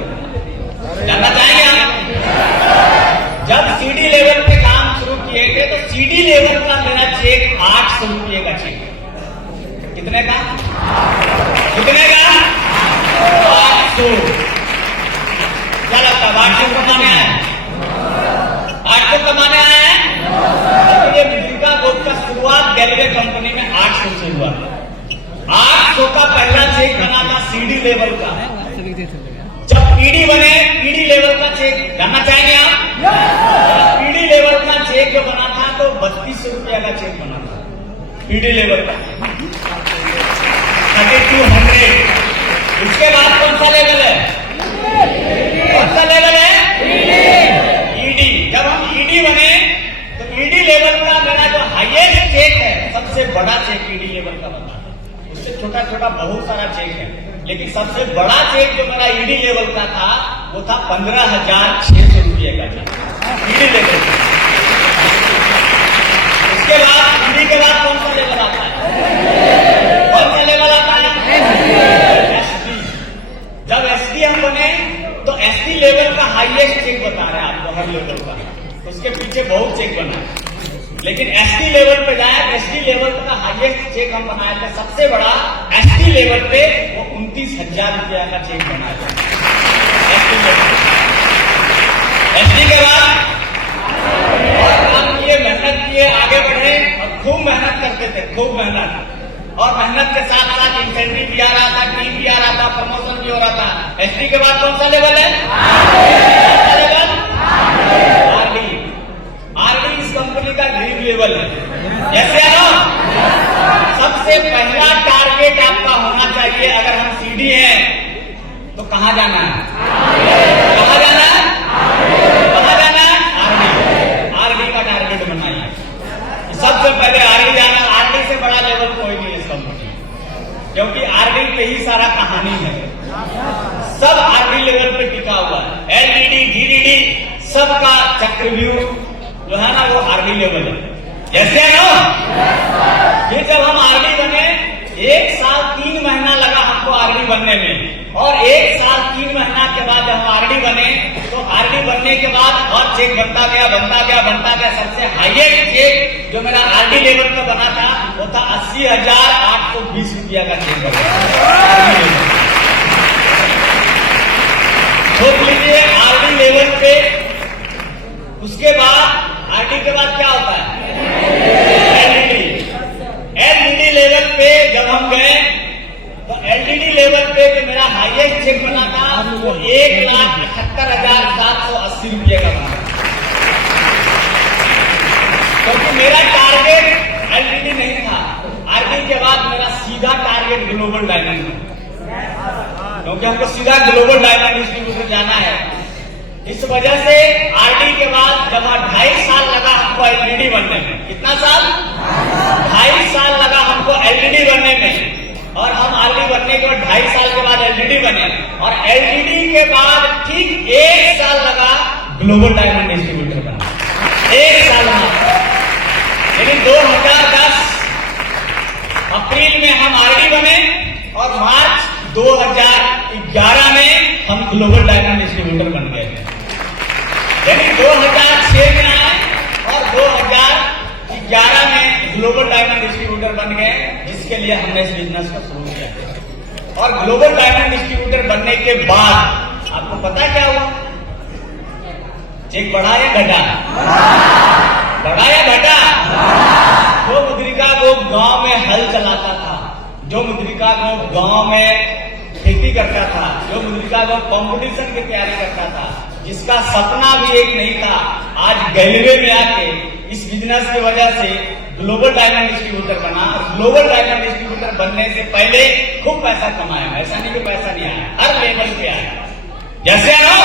जानना चाहेंगे आप? जब सीडी लेवल पे काम शुरू किए थे तो सीडी लेवल का मेरा चेक 800 रुपये का चेक। कितने का? कितने का? 800। क्या लगता है 800 कमाने आए? 800 कमाने आए हैं? ये मुद्रिका बोर्ड का शुरुआत गैलरी कंपनी में 800 से हुआ। 800 का पहला चेक बना था सीडी लेवल का। जब पीडी बने, पीडी लेवल का चेक जानना चाहेंगे आप? पीडी लेवल का चेक जो बना था तो 3200 रुपया का चेक बना था पीडी लेवल का, 3200। उसके बाद कौन सा लेवल है? कौन सा लेवल है? ईडी। जब हम ईडी बने तो ईडी लेवल का मेरा जो हाईएस्ट चेक है, सबसे बड़ा चेक ईडी लेवल का बना था। उससे छोटा छोटा बहुत सारा चेक है, लेकिन सबसे बड़ा चेक जो मेरा ईडी लेवल का था वो था 15,600 रुपये का था ईडी लेवल। उसके बाद ईडी के बाद कौन सा लेवल आता है? कौन सा लेवल आता है? एसडी। जब एसडी हम बने तो एसडी लेवल का हाईएस्ट चेक बता रहे हैं आपको, हर लेवल का। उसके पीछे बहुत चेक बना है, लेकिन एसडी लेवल पे जाए, एसडी लेवल का हाईएस्ट चेक हम बनाए थे। सबसे बड़ा एसडी लेवल पे वो 29,000 रुपया का चेक बनाया था एसडी के बाद और काम किए, मेहनत किए, आगे बढ़े और खूब मेहनत करते थे, खूब मेहनत। और मेहनत के साथ साथ इंसेंटिव भी आ रहा था, टीम भी आ रहा था, प्रमोशन भी हो रहा था। एसडी के बाद कौन सा लेवल है? कौन सा लेवल? आरडी। आरडी इस कंपनी का ड्रीम लेवल है। जैसे ना सबसे पहला टारगेट आपका होना चाहिए, अगर हम सीडी हैं तो कहां जाना है? कहां जाना है? कहां जाना है? आरडी। आरडी का टारगेट बनाइए। सबसे पहले आरडी जाना। आरडी से बड़ा लेवल कोई नहीं इस कंपनी, क्योंकि आरडी पे ही सारा कहानी है। सब आरडी लेवल पे टिका हुआ है। एलडीडी, डीडीडी सबका चक्रव्यूह जो है ना वो आरडी लेवल है। जैसे है ना, ये जब हम आरडी बने 1 साल 3 महीना लगा हमको आरडी बनने में, और 1 साल 3 महीना के बाद जब हम आरडी बने तो आरडी बनने के बाद और चेक बनता गया, बनता गया, बनता गया। सबसे हाईएस्ट चेक जो मेरा आरडी लेवल पे बना था वो था 80,820 रुपया का चेक बना। सोच लीजिए आरडी लेवल पे। उसके बाद आरडी के बाद क्या होता है? एलडीडी। एलडीडी लेवल पे जब हम गए तो एलडीडी लेवल पे जो मेरा हाईएस्ट चेक बना था वो 1,78,780 रुपये का बना। क्योंकि मेरा टारगेट एलडीडी नहीं था। आरडी के बाद मेरा सीधा टारगेट ग्लोबल डायमंड है, क्योंकि हमको सीधा ग्लोबल डायमंड डिस्ट्रीब्यूटर जाना है। इस वजह से आरडी के बाद जब 2.5 साल लगा हमको एलडीडी बनने में। कितना साल? 2.5 साल लगा हमको एलडीडी बनने में। और हम आरडी बनने के बाद 2.5 साल के बाद एलडीडी बने, और एलडीडी के बाद ठीक 1 साल लगा ग्लोबल डायमंड डिस्ट्रीब्यूटर बना। 1 साल में, यानी 2010 अप्रैल में हम आरडी बने और मार्च 2011 में हम ग्लोबल डायमंड डिस्ट्रीब्यूटर बन गए। यानी 2006 में आए और 2011 में ग्लोबल डायमंड डिस्ट्रीब्यूटर बन गए, जिसके लिए हमने इस बिजनेस को शुरू किया। और ग्लोबल डायमंड डिस्ट्रीब्यूटर बनने के बाद आपको पता क्या हुआ? चेक बढ़ा या घटा? बढ़ा या घटा? जो मुद्रिका को गांव में हल चलाता था, जो मुद्रिका को गांव में खेती करता था, जो मुद्रिका को कंपटीशन की तैयारी करता था, जिसका सपना भी एक नहीं था, आज गैलवे में आके इस बिजनेस की वजह से ग्लोबल डायमंड डिस्ट्रीब्यूटर बना। और ग्लोबल डायमंड डिस्ट्रीब्यूटर बनने से पहले खूब पैसा कमाया। ऐसा नहीं कि पैसा नहीं आया, हर लेवल पे आया। जैसे ना,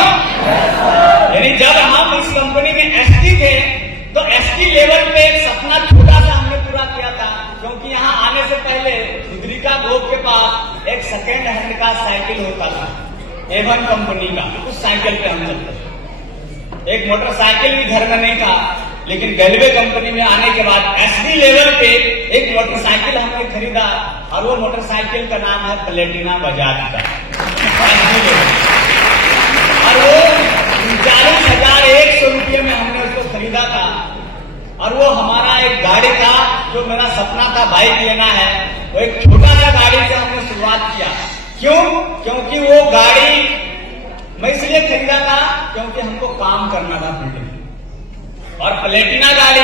यानी जब हम इस कंपनी में एसटी थे तो एसटी लेवल पे सपना छोटा सा हमने पूरा किया था, क्योंकि सेकेंड हैंड का साइकिल होता था, एवन कंपनी का, उस साइकिल पे हम चलते थे। एक मोटरसाइकिल भी घर में नहीं था, लेकिन गैलवे कंपनी में आने के बाद एसडी लेवल पे एक मोटरसाइकिल हमने खरीदा, और वो मोटरसाइकिल का नाम है प्लेटिना बजाज का, एसडी लेवल। और वो 39,100 रुपये में हमने उसको खरीदा था। और वो हमारा एक गाड़ी था, जो मेरा सपना था बाइक लेना है, वो एक छोटा सा गाड़ी से हमने शुरुआत किया। क्यों? क्योंकि वो गाड़ी मैं इसलिए खरीदा था क्योंकि हमको काम करना था फील्ड में। और प्लेटिना गाड़ी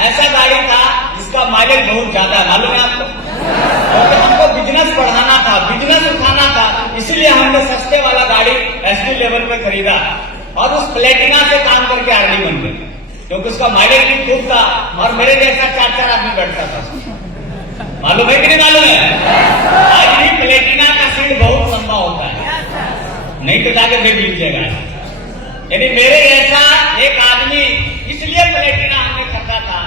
ऐसा गाड़ी था जिसका माइलेज बहुत ज्यादा है, मालूम है आपको? क्योंकि हमको बिजनेस बढ़ाना था, बिजनेस उठाना था, इसलिए हमने सस्ते वाला गाड़ी एसडी लेवल पे खरीदा। और उस प्लेटिना से काम करके आरडी बन गए, क्योंकि उसका माइलेज भी खूब था, और मेरे जैसा 4-4 आदमी बैठता था। मालूम है कि नहीं मालूम है? आज भी प्लेटिना का सीट बहुत लंबा होता है, नहीं तो जाके देख लीजिएगा। यानी मेरे जैसा एक आदमी इसलिए प्लेटिना हमने खरीदा था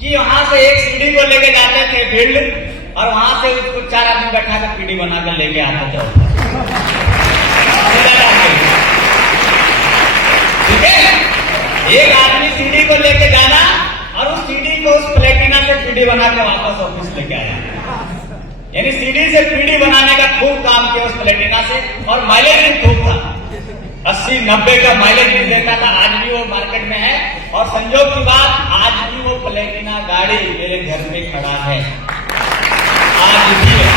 कि वहां से एक सीढ़ी को लेके जाते थे फील्ड, और वहां से उसको 4 आदमी बैठा कर पीढ़ी बनाकर लेके आते थे। ठीक है, एक आदमी सीढ़ी को लेके जाना, और उस सीढ़ी को उस प्लेटिना से पीढ़ी बना के वापस ऑफिस लेके आया। यानी सीढ़ी से पीढ़ी बनाने का खूब काम किया उस प्लेटिना से, और माइलेज भी खूब था, 80-90 का माइलेज भी देता था। आज भी वो मार्केट में है, और संयोग की बात, आज भी वो प्लेटिना गाड़ी मेरे घर में खड़ा है, आज भी है।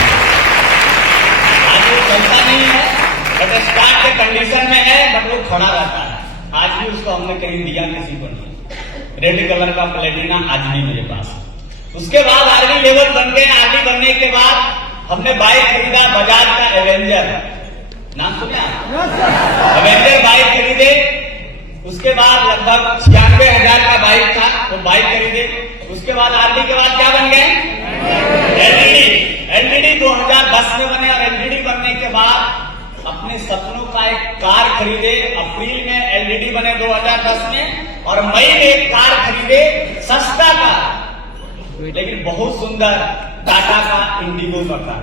आज वो चलता नहीं है, बट स्टार्ट के कंडीशन में है, बट वो खड़ा रहता है। आज भी उसको हमने कहीं दिया किसी को नहीं। रेड कलर का प्लेटिना आज भी मेरे पास। उसके बाद आरडी लेवल बन गए। आरडी बनने के बाद हमने बाइक खरीदा, बजाज का एवेंजर, नाम सुना? एवेंजर बाइक खरीदे। उसके बाद लगभग 96,000 का बाइक था, वो बाइक खरीदे। उसके बाद आरडी के बाद क्या बन गए? एलईडी। एलईडी 2010 में बने, और एलईडी बनने के बाद अपने सपनों का एक कार खरीदे। अप्रैल में एलईडी बने 2010 में, और मई में एक कार खरीदे, सस्ता कार लेकिन बहुत सुंदर, टाटा का इंडिगो का कार।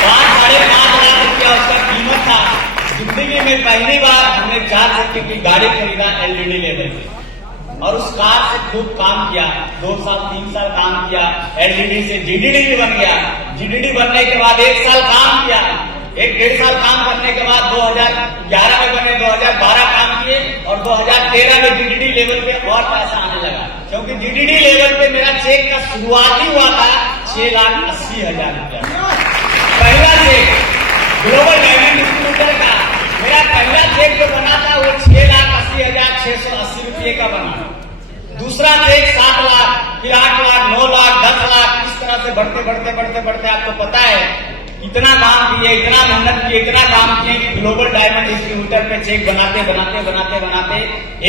5-5.5 लाख रुपया उसका कीमत था। जिंदगी में पहली बार हमने 4 चक्के की गाड़ी खरीदा एलईडी लेवल पे, और उस कार से खूब काम किया। 2 साल 3 साल काम किया। एलईडी से जीडीडी भी बन गया। जीडीडी बनने के बाद 1 साल काम किया। 1-1.5 साल काम करने के बाद 2011 में बने, 2012 काम किए, और 2013 में जीडीडी लेवल पे और पैसा आने लगा। क्योंकि जीडीडी लेवल पे मेरा चेक का शुरुआत ही हुआ था 6,80,000 रुपया। पहला चेक ग्लोबल डायमंड डिस्ट्रीब्यूटर का मेरा पहला चेक जो बना था वो 6,80,680 रुपये का बना। दूसरा चेक 7 लाख, फिर 8 लाख, 9 लाख, 10 लाख, इस तरह से बढ़ते आपको पता है इतना काम किए, इतना मेहनत किए, इतना काम किए कि ग्लोबल डायमंड डिस्ट्रीब्यूटर पे चेक बनाते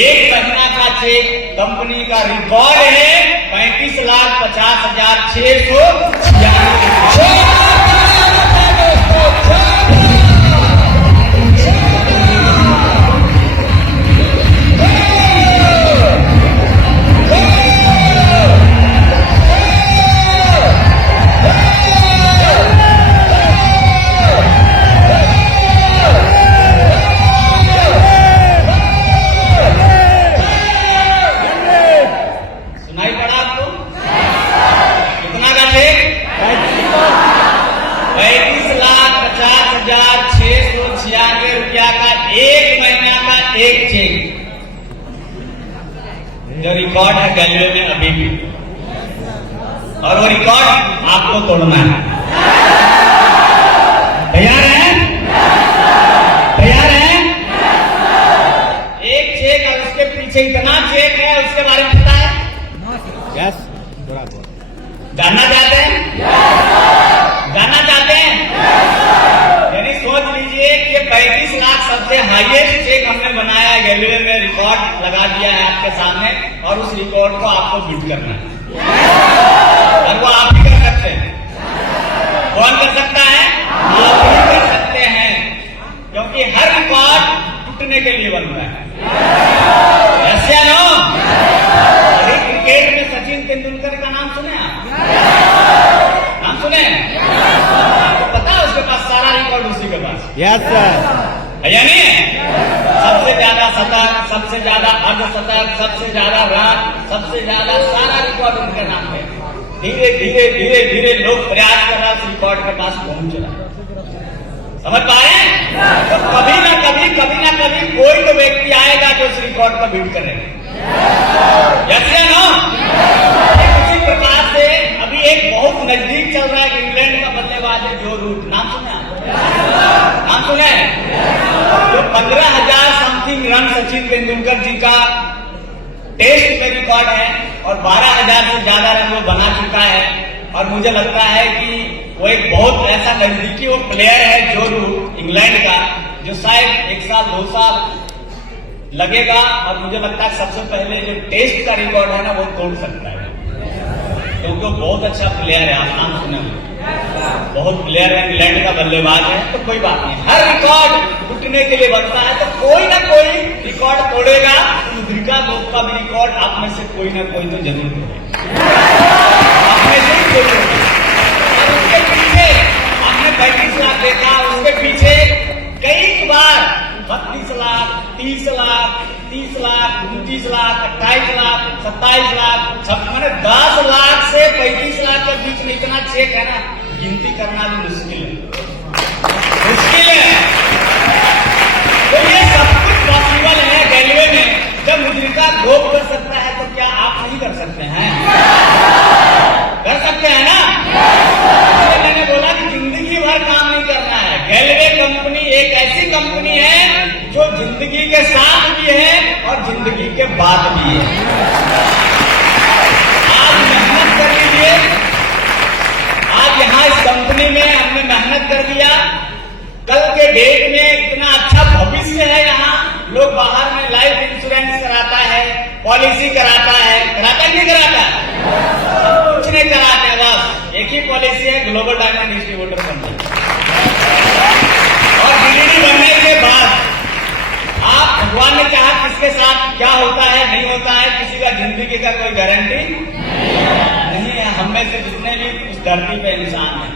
1 महीना का चेक कंपनी का रिकॉर्ड है 35,50,696। जो रिकॉर्ड है गैलवे में अभी भी, और वो रिकॉर्ड आपको तोड़ना है। तैयार है? तैयार है? एक चेक, और उसके पीछे इतना चेक है, उसके बारे में पता है? यस, जानना चाहते हैं? जानना चाहते हैं? यानी सोच लीजिए कि 35 लाख सबसे हाईएस्ट चेक हमने बनाया है, गैलवे में रिकॉर्ड लगा दिया है आपके सामने, और उस रिकॉर्ड को आपको बीट करना है। और वो आप भी कर सकते हैं। कौन कर सकता है? आप भी कर सकते हैं, क्योंकि हर रिकॉर्ड टूटने के लिए बन रहा है। ऐसे नो क्रिकेट में सचिन तेंदुलकर का नाम सुने आप? नाम सुने? यस सर, है या नहीं है? सबसे ज्यादा शतक, सबसे ज्यादा अर्धशतक, सबसे ज्यादा रन, सबसे ज्यादा सारा रिकॉर्ड उनके नाम पे। धीरे धीरे धीरे धीरे लोग प्रयास कर रहा है उस रिकॉर्ड के पास पहुंच रहा है। समझ पा रहे हैं? तो कभी ना कभी कोई तो व्यक्ति आएगा जो इस रिकॉर्ड को बीट करेगा। यस या नो? उसी प्रकार से अभी एक बहुत नजदीक चल रहा है इंग्लैंड का बल्लेबाज है जो रूट, नाम सुना? नाम सुने? जो 15,000 समथिंग रन सचिन तेंदुलकर जी का टेस्ट में रिकॉर्ड है और 12,000 से ज्यादा रन वो बना चुका है। और मुझे लगता है कि वो एक बहुत ऐसा नजदीकी वो प्लेयर है जो रूट इंग्लैंड का, जो शायद 1 साल 2 साल लगेगा और मुझे लगता है सबसे पहले जो टेस्ट का रिकॉर्ड है ना वो तोड़ सकता है, क्योंकि वो बहुत अच्छा प्लेयर है। आप नाम सुने, बहुत प्लेयर है, इंग्लैंड का बल्लेबाज है। तो कोई बात नहीं, हर रिकॉर्ड टूटने के लिए बनता है, तो कोई ना कोई रिकॉर्ड तोड़ेगा। मुद्रिका गोप का भी रिकॉर्ड आप में से कोई ना कोई तो जरूर तोड़ेगा, आप में से कोई तोड़ेगा। और उसके पीछे आपने 35 लाख देखा, उसके पीछे कई बार 32 लाख, 30 लाख, 30 लाख, 29 लाख, 28 लाख, 27 लाख, मैंने 10 लाख से 35 लाख के बीच में इतना चेक है ना, गिनती करना भी मुश्किल है। तो ये सब कुछ पॉसिबल है रेलवे में। जब मुद्रिका गोप कर सकता है तो क्या आप नहीं कर सकते हैं? कर सकते हैं ना? इसलिए मैंने बोला कि जिंदगी भर काम नहीं करना है। रेलवे कंपनी एक ऐसी कंपनी है जो जिंदगी के साथ भी है और जिंदगी के बाद भी है। आज मेहनत कर लीजिए, आज यहां इस कंपनी में हमने मेहनत कर दिया, कल के डेट में इतना अच्छा भविष्य है। यहाँ लोग बाहर में लाइफ इंश्योरेंस कराता है, पॉलिसी कराता है, कराता नहीं कराता? कुछ नहीं कराते, बस एक ही पॉलिसी है, ग्लोबल डायमंड डिस्ट्रीब्यूटर कंपनी। और डीडीडी बनने के बाद आप भगवान ने चाहा किसके साथ क्या होता है नहीं होता है, किसी का जिंदगी का कोई गारंटी नहीं है। हम में से जितने भी इस धरती पे इंसान है,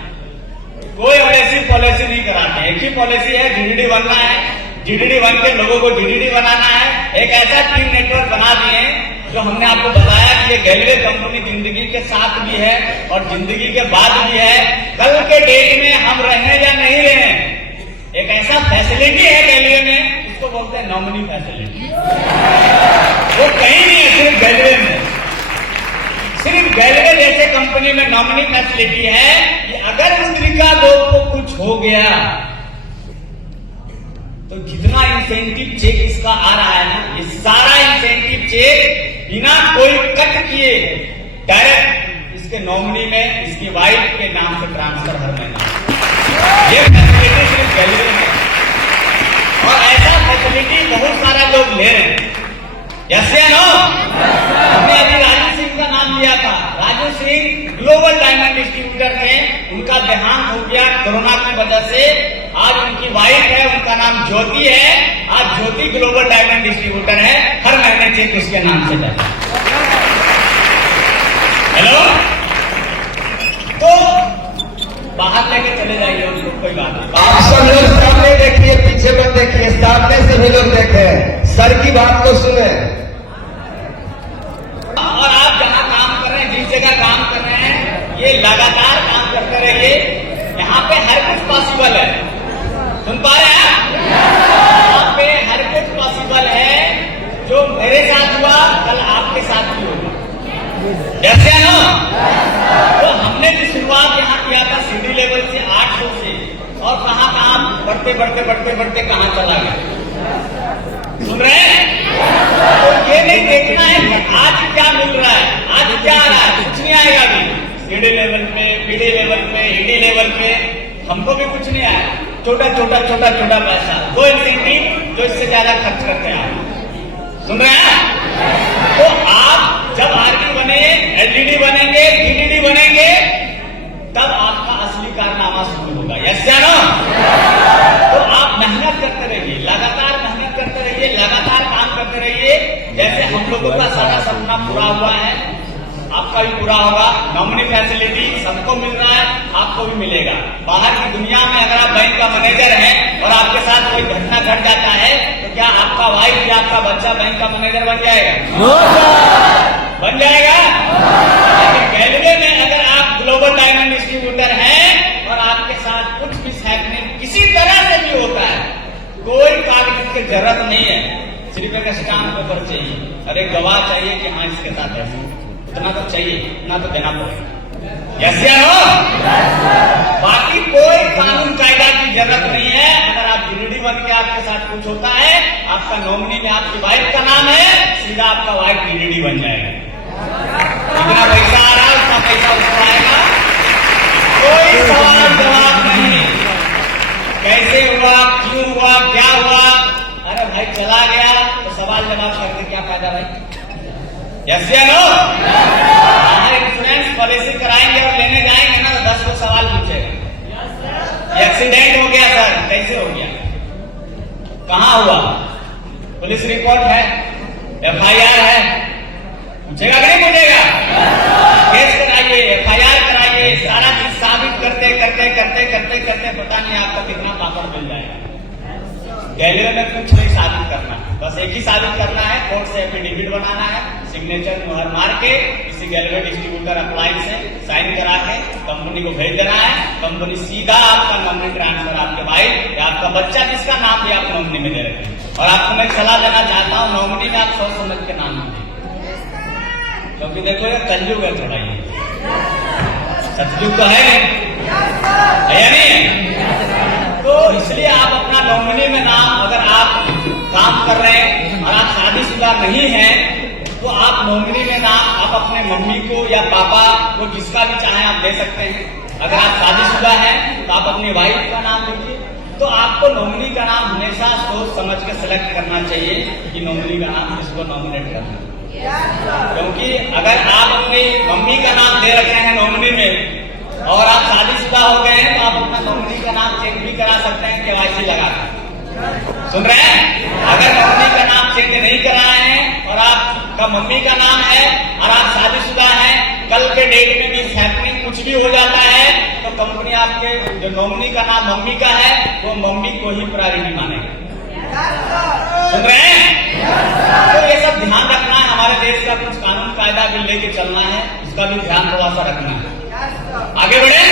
कोई ऐसी पॉलिसी नहीं कराते। एक ही पॉलिसी है, डीडीडी बनना है, डीडीडी बन के लोगों को डीडीडी बनाना है। एक ऐसा टीम नेटवर्क बना दिए जो हमने आपको बताया कि ये रेलवे कंपनी जिंदगी के साथ भी है और जिंदगी के बाद भी है। कल के डेट में हम रहे या नहीं रहे, एक ऐसा फैसिलिटी है रेलवे में, उसको बोलते हैं नॉमिनी फैसिलिटी। वो कहीं नहीं है, सिर्फ रेलवे में, सिर्फ रेलवे जैसे कंपनी में नॉमिनी फैसिलिटी है कि अगर मुद्रिका गोप को कुछ हो गया तो जितना इंसेंटिव चेक इसका आ रहा है ना, ये सारा इंसेंटिव चेक बिना कोई कट किए डायरेक्ट इसके नॉमिनी में, इसकी वाइफ के नाम से ट्रांसफर हर महीना। ये फैसिलिटी सिर्फ रेलवे में, और ऐसा फैसिलिटी बहुत सारा लोग ले रहे हैं। यस या नो? हमने अभी राजू सिंह का नाम लिया था। Raju Singh global diamond distributor थे, उनका देहांत हो गया कोरोना की वजह से। आज उनकी वाइफ है, उनका नाम ज्योति है। आज ज्योति ग्लोबल डायमंड डिस्ट्रीब्यूटर है, हर महीने चेक उसके नाम से जाता है। हेलो, तो बाहर लेके चले जाइए उनको, कोई बात नहीं। आप सब लोग सामने देखिए, पीछे मत देखिए, सामने से भी लोग देखें, सर की बात को सुने। और आप जहां काम कर रहे हैं, जिस जगह काम कर रहे हैं, ये लगातार काम करते रहिए। यहाँ पे हर कुछ पॉसिबल है, सुन पा रहे हैं? यहाँ पे हर कुछ पॉसिबल है। जो मेरे साथ हुआ कल आपके साथ भी होगा। जैसे ना, तो हमने जो शुरुआत यहाँ किया था सीडी लेवल से 800 से, और कहाँ बढ़ते बढ़ते कहाँ चला गया, सुन रहे हैं? तो ये नहीं देखना है कि आज क्या मिल रहा है, आज क्या आ रहा है, कुछ नहीं आएगा अभी। सीडी लेवल पे, पीडी लेवल पे, ईडी लेवल पे हमको भी कुछ नहीं आया। छोटा पैसा, 2 इंसेंटिव जो इससे ज्यादा खर्च करते हैं आप, सुन रहे हैं? तो आप जब आरडी बने, एलडीडी बनेंगे, डीडीडी बनेंगे, तब आपका असली कारनामा शुरू होगा। यस या नो? तो आप मेहनत करते रहिए, लगातार मेहनत करते रहिए, लगातार काम करते रहिए। जैसे हम लोगों का सारा सपना पूरा हुआ है, आप आपका भी पूरा होगा। नॉमिनी फैसिलिटी सबको मिल रहा है, आपको भी मिलेगा। बाहर की दुनिया में अगर आप बैंक का मैनेजर हैं और आपके साथ कोई घटना घट जाता है तो क्या आपका वाइफ या आपका बच्चा बैंक का मैनेजर बन जाएगा? बन जाएगा। लेकिन रेलवे में अगर आप ग्लोबल डायमंड डिस्ट्रीब्यूटर हैं और आपके साथ कुछ भी हैपनिंग किसी तरह से भी होता है, कोई कागज की जरूरत नहीं है, सिर्फ एक स्टाम्प पेपर चाहिए और एक गवाह चाहिए कि हाँ इसके साथ है, इतना तो चाहिए, इतना तो देना पड़ेगा। यस या नो? बाकी कोई कानून कायदा की जरूरत नहीं है। अगर आप जीडीडी बन के आपके साथ कुछ होता है, आपका नॉमिनी में आपकी वाइफ का नाम है, सीधा आपका वाइफ जीडीडी बन जाएगा। जितना पैसा आ रहा है उतना पैसा उसको आएगा, कोई सवाल जवाब नहीं। कैसे हुआ, क्यों हुआ, क्या हुआ? अरे भाई चला गया तो सवाल जवाब करके क्या फायदा भाई? यस या नो? बाहर इंश्योरेंस पॉलिसी कराएंगे और लेने जाएंगे ना तो 10 को सवाल पूछेगा। एक्सीडेंट हो गया सर, कैसे हो गया, कहाँ हुआ, पुलिस रिपोर्ट है, FIR है, पूछेगा कि नहीं पूछेगा? केस कराइए, FIR कराइए, सारा चीज साबित करते करते करते करते करते पता नहीं आपको कितना पापड़ मिल जाएगा। रेलवे में कुछ नहीं साबित करना, बस एक ही साबित करना है, कोर्ट से एफिडेविट बनाना है, सिग्नेचर मुहर मार के किसी रेलवे डिस्ट्रीब्यूटर अप्लाई से साइन करा के कंपनी को भेज देना है। कंपनी सीधा आपका नॉमिनी ट्रांसफर आपके भाई या आपका बच्चा जिसका नाम भी आप नॉमिनी में दे रहे हैं। और आपको मैं सलाह देना चाहता हूँ, नॉमिनी में आप सोच समझ के नाम दीजिए, क्योंकि देखो ये कलयुग है थोड़ा, ये सतयुग तो है या नहीं? तो इसलिए आप अपना नॉमिनी में नाम, अगर आप काम कर रहे हैं और आप शादीशुदा नहीं हैं तो आप नॉमिनी में नाम आप अपने मम्मी को या पापा को जिसका भी चाहे आप दे सकते हैं। अगर आप शादीशुदा हैं तो आप अपनी वाइफ का नाम लिखिए। तो आपको नॉमिनी का नाम हमेशा सोच समझ के सिलेक्ट करना चाहिए कि नॉमिनी का नाम किसको नॉमिनेट करना है। क्योंकि अगर आप अपनी मम्मी का नाम दे रखे हैं नॉमिनी में और आप शादीशुदा हो गए हैं तो आप अपना नॉमिनी का नाम चेक भी करा सकते हैं KYC लगा कर। सुन रहे हैं? अगर नॉमिनी का नाम चेक नहीं कराए हैं और आपका मम्मी का नाम है और आप शादीशुदा हैं, कल के डेट में भी हैपनिंग कुछ भी हो जाता है तो कंपनी आपके जो नॉमिनी का नाम मम्मी का है वो मम्मी को ही प्रायोरिटी मानेगा। सुन रहे हैं? तो ये सब ध्यान रखना है। हमारे देश का कुछ कानून कायदा भी लेके चलना है, उसका भी ध्यान थोड़ा सा रखना है। आगे बढ़े।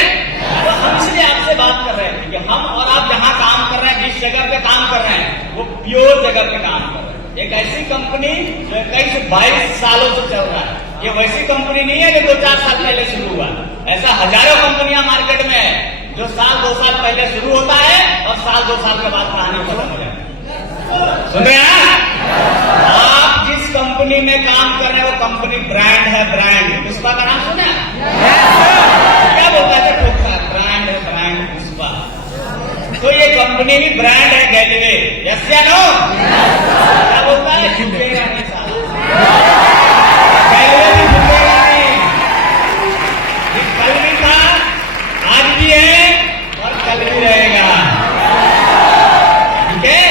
तो हम इसलिए आपसे बात कर रहे हैं कि हम और आप जहां काम कर रहे हैं, जिस जगह पे काम कर रहे हैं वो प्योर जगह पे काम कर रहे हैं। एक ऐसी कंपनी जो 21-22 सालों से चल रहा है, ये वैसी कंपनी नहीं है जो 2-4 साल पहले शुरू हुआ। ऐसा हजारों कंपनियां मार्केट में है जो 1-2 साल पहले शुरू होता है और 1-2 साल के बाद कहानी खत्म हो जाती है। सुन रहे हैं? आप जिस कंपनी में काम कर रहे हैं वो कंपनी ब्रांड है, ब्रांड। पुष्पा का नाम सुना? क्या बोलता है ठोकता है? ब्रांड है, ब्रांड पुष्पा। तो ये कंपनी भी ब्रांड है रेलवे। यस या नो? क्या बोलता है? झुकेगा नहीं साला, रेलवे भी झुकेगा नहीं। ये कल भी था, आज भी है और कल भी रहेगा। ठीक है?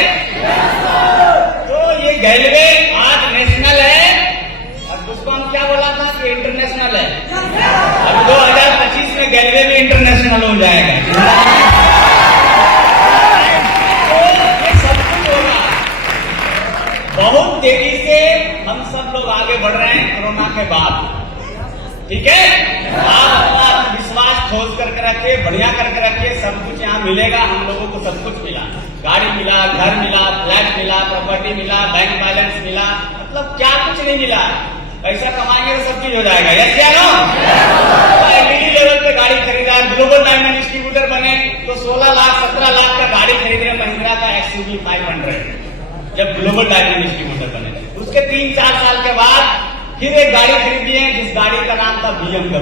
तो ये रेलवे आज नेशनल है और पुष्पा में क्या बोला था कि इंटरनेशनल है। अब 2025 में रेलवे भी इंटरनेशनल हो जाएगा। तो ये सब कुछ होगा। बहुत तेजी से हम सब लोग आगे बढ़ रहे हैं कोरोना के बाद। ठीक है? आप अपना विश्वास ठोस करके रखिए, बढ़िया करके रखिए। सब कुछ यहाँ मिलेगा, हम लोगों को सब कुछ मिला, गाड़ी मिला, घर मिला, फ्लैट मिला, प्रॉपर्टी मिला, बैंक बैलेंस मिला, मतलब क्या कुछ नहीं मिला। पैसा कमाएंगे तो सब चीज हो जाएगा। यस या नो? एलईडी लेवल पे गाड़ी खरीदा, ग्लोबल डायमंड डिस्ट्रीब्यूटर बने तो 16 लाख 17 लाख का गाड़ी खरीद रहे, महिंद्रा का XUV 500 जब ग्लोबल डायमंड डिस्ट्रीब्यूटर बने। उसके 3-4 साल के बाद फिर एक गाड़ी खरीदी है जिस गाड़ी का नाम था BMW।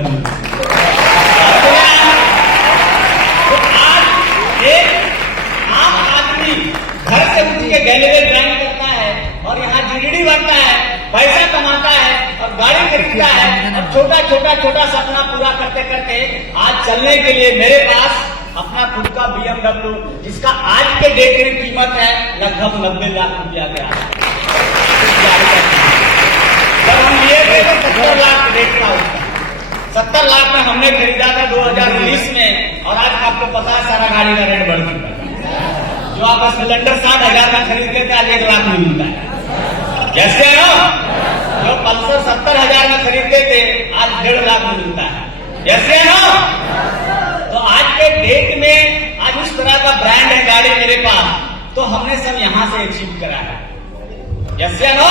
तो आज एक आम आदमी घर से उठ के रेलवे ड्राइव करता है और यहाँ जीडीडी बनता है, पैसा कमाता है और गाड़ी खरीदता है और छोटा सपना पूरा करते करते आज चलने के लिए मेरे पास अपना खुद का BMW जिसका आज के डेट में कीमत है लगभग 90 लाख रुपया के आसपास। जब हम लिए थे तो 70 लाख रेट था उसका। 70 लाख में हमने खरीदा था 2019 में, और आज आपको पता है सारा गाड़ी का रेट बढ़ चुका है। जो आप स्प्लेंडर 60,000 का खरीदते थे आज 1 लाख में मिलता है। जैसे ना जो पल्सर 70,000 में खरीदते थे आज 1.5 लाख में मिलता है। जैसे ना तो आज के डेट में आज उस तरह का ब्रांड है गाड़ी मेरे पास, तो हमने सब यहां से अचीव करा है। जैसे नो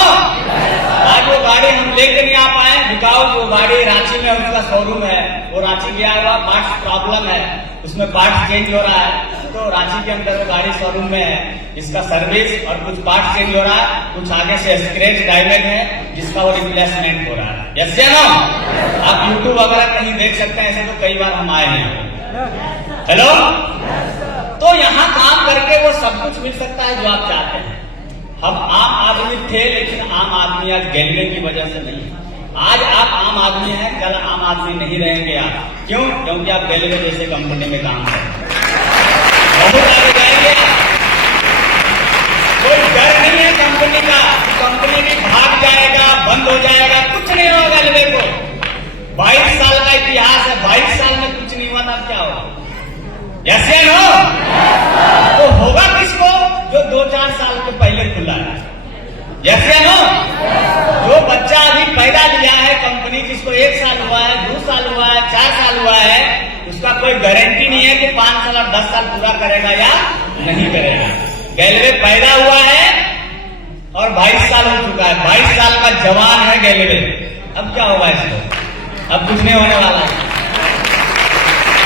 आज वो गाड़ी हम लेके नहीं आ पाए, दिखाओ वो गाड़ी रांची में उसका शोरूम है, वो रांची गया हुआ पार्ट्स प्रॉब्लम है, उसमें पार्ट्स चेंज हो रहा है, तो रांची के अंदर वो गाड़ी शोरूम में है, इसका सर्विस और कुछ पार्ट चेंज हो रहा है, कुछ आगे से स्क्रैच डैमेज है जिसका वो रिप्लेसमेंट हो रहा है। जैसे नो आप यूट्यूब वगैरह कहीं देख सकते हैं, ऐसे तो कई बार हम आए हैं। हेलो, तो यहाँ काम करके वो सब कुछ मिल सकता है जो आप चाहते हैं। हम आम आदमी थे, लेकिन आम आदमी आज गैलवे की वजह से नहीं। आज आप आम आदमी हैं, कल आम आदमी नहीं रहेंगे आप। क्यों? क्योंकि आप गैलवे जैसे कंपनी में काम करें, बहुत आगे जाएंगे। कोई डर नहीं है कंपनी का, कंपनी भी भाग जाएगा, बंद हो जाएगा, कुछ नहीं होगा गैलवे को। 22 साल का इतिहास है, 22 साल में कुछ नहीं हुआ था, क्या होगा? ऐसे नो तो होगा किसको? जो 2-4 साल के पहले खुला है। जैसे नो जो बच्चा अभी पैदा लिया है कंपनी, जिसको 1 साल हुआ है, 2 साल हुआ है, 4 साल हुआ है, उसका कोई गारंटी नहीं है कि 5 साल और 10 साल पूरा करेगा या नहीं करेगा। गैलवे पैदा हुआ है और 22 साल हो चुका है, 22 साल का जवान है गैलवे। अब क्या होगा इसको? अब कुछ नहीं होने वाला है।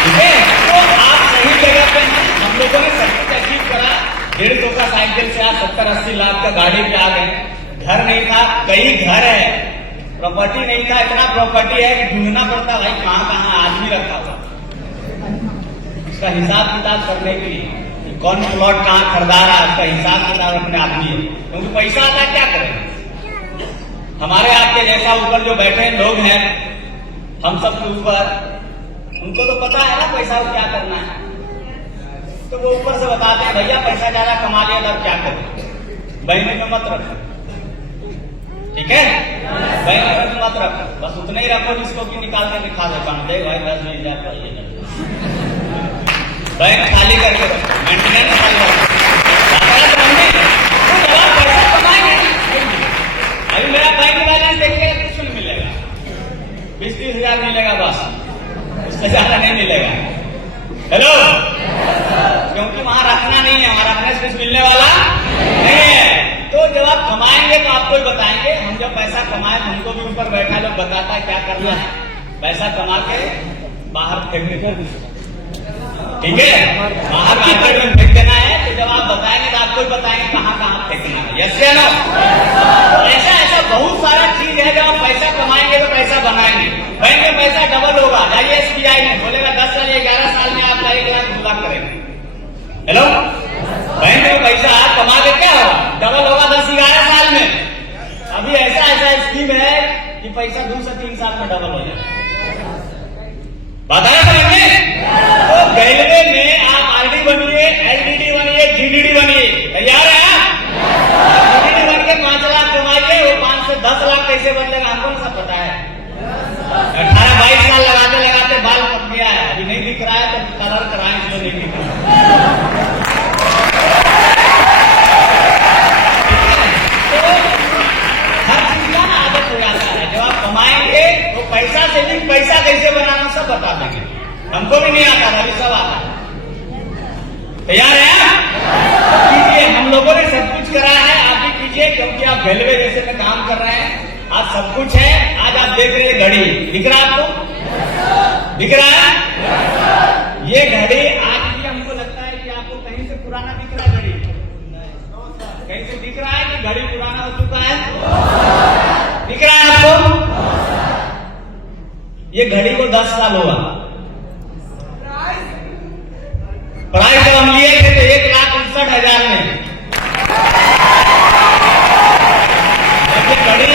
ठीक है, तो आप सही जगह पे हैं। हम लोगों ने सब कुछ अचीव करा। 150 का साइकिल से आज 70-80 लाख का गाड़ी पे आ गए। घर नहीं था, कई घर है, प्रॉपर्टी नहीं था, इतना प्रॉपर्टी है कि ढूंढना पड़ता भाई कहाँ कहाँ आदमी रखा हुआ, उसका हिसाब किताब करने के लिए कौन प्लॉट कहाँ खरीदा रहा है, उसका हिसाब किताब अपने आदमी है। क्योंकि पैसा आता क्या करें? हमारे आपके जैसा ऊपर जो बैठे लोग हैं, हम सब के ऊपर, उनको तो पता है ना पैसा को क्या करना है, तो वो ऊपर से बताते हैं भैया पैसा ज्यादा कमा लिया तब क्या करें? बैंक में मत रखो, ठीक है? बैंक में मत रखो, बस उतना ही रखो जिसको कि निकाल के दिखा दो, काम दे भाई 10-20 हज़ार, बैंक खाली करके रखो, मेंटेनेंस खाली रखो। पैसा कमाएंगे, अभी मेरा बैंक बैलेंस देखिए कुछ नहीं मिलेगा, 20-30 हज़ार मिलेगा बस, उससे ज्यादा नहीं मिलेगा। हेलो, क्योंकि वहां रखना नहीं है, वहां रखने से कुछ मिलने वाला नहीं है। तो जब आप कमाएंगे तो आपको ही बताएंगे। हम जब पैसा कमाए, हमको भी ऊपर बैठा लोग बताता है क्या करना है, पैसा कमा के बाहर फेंकने का, ठीक है, बाहर मार्केट में फेंक देना है। तो जब आप बताएंगे तो आपको ही बताएंगे कहाँ कहाँ फेंकना है। यस या नो? ऐसा ऐसा बहुत सारा चीज है, जब आप पैसा कमाएंगे तो पैसा बनाएंगे। बैंक में पैसा डबल होगा, जाइए SBI में, बोलेगा 10 साल 11 साल में आप 1 लाख 2 लाख करेंगे। हेलो, बैंक में पैसा कमा के क्या होगा? डबल होगा 10-11 साल में। अभी ऐसा ऐसा स्कीम है कि पैसा 2 से 3 साल में डबल हो जाए। बताया समझे? तो गैलवे में आप RD बनिए, LDD बनिए, GDD बनिए, तैयार है? GDD बन के 5 लाख कमाइए, वो 5 से 10 लाख कैसे बदलेगा हमको सब पता है। 18-22 साल लगाते लगाते बाल पक गया है, अभी नहीं दिख रहा है तो कलर कराएं जो नहीं दिख रहा। हर चीज का आदत हो जाता है। जब आप कमाएंगे तो पैसा सेविंग, पैसा कैसे बनाना सब बता देंगे। हमको भी नहीं आता था, अभी सब आता है। तैयार है? कीजिए, हम लोगों ने सब कुछ करा है, आप भी कीजिए, क्योंकि आप गैलवे जैसे में काम कर रहे हैं। आज सब कुछ है। आज आप देख रहे हैं घड़ी, दिख रहा है आपको? दिख रहा है? ये घड़ी आज भी हमको लगता है कि आपको कहीं से पुराना दिख रहा है। घड़ी कहीं से दिख रहा है कि घड़ी पुराना हो चुका है? दिख रहा है आपको? ये घड़ी को 10 साल हुआ। प्राइस जब हम लिए थे तो 1,59,000 में। जब ये घड़ी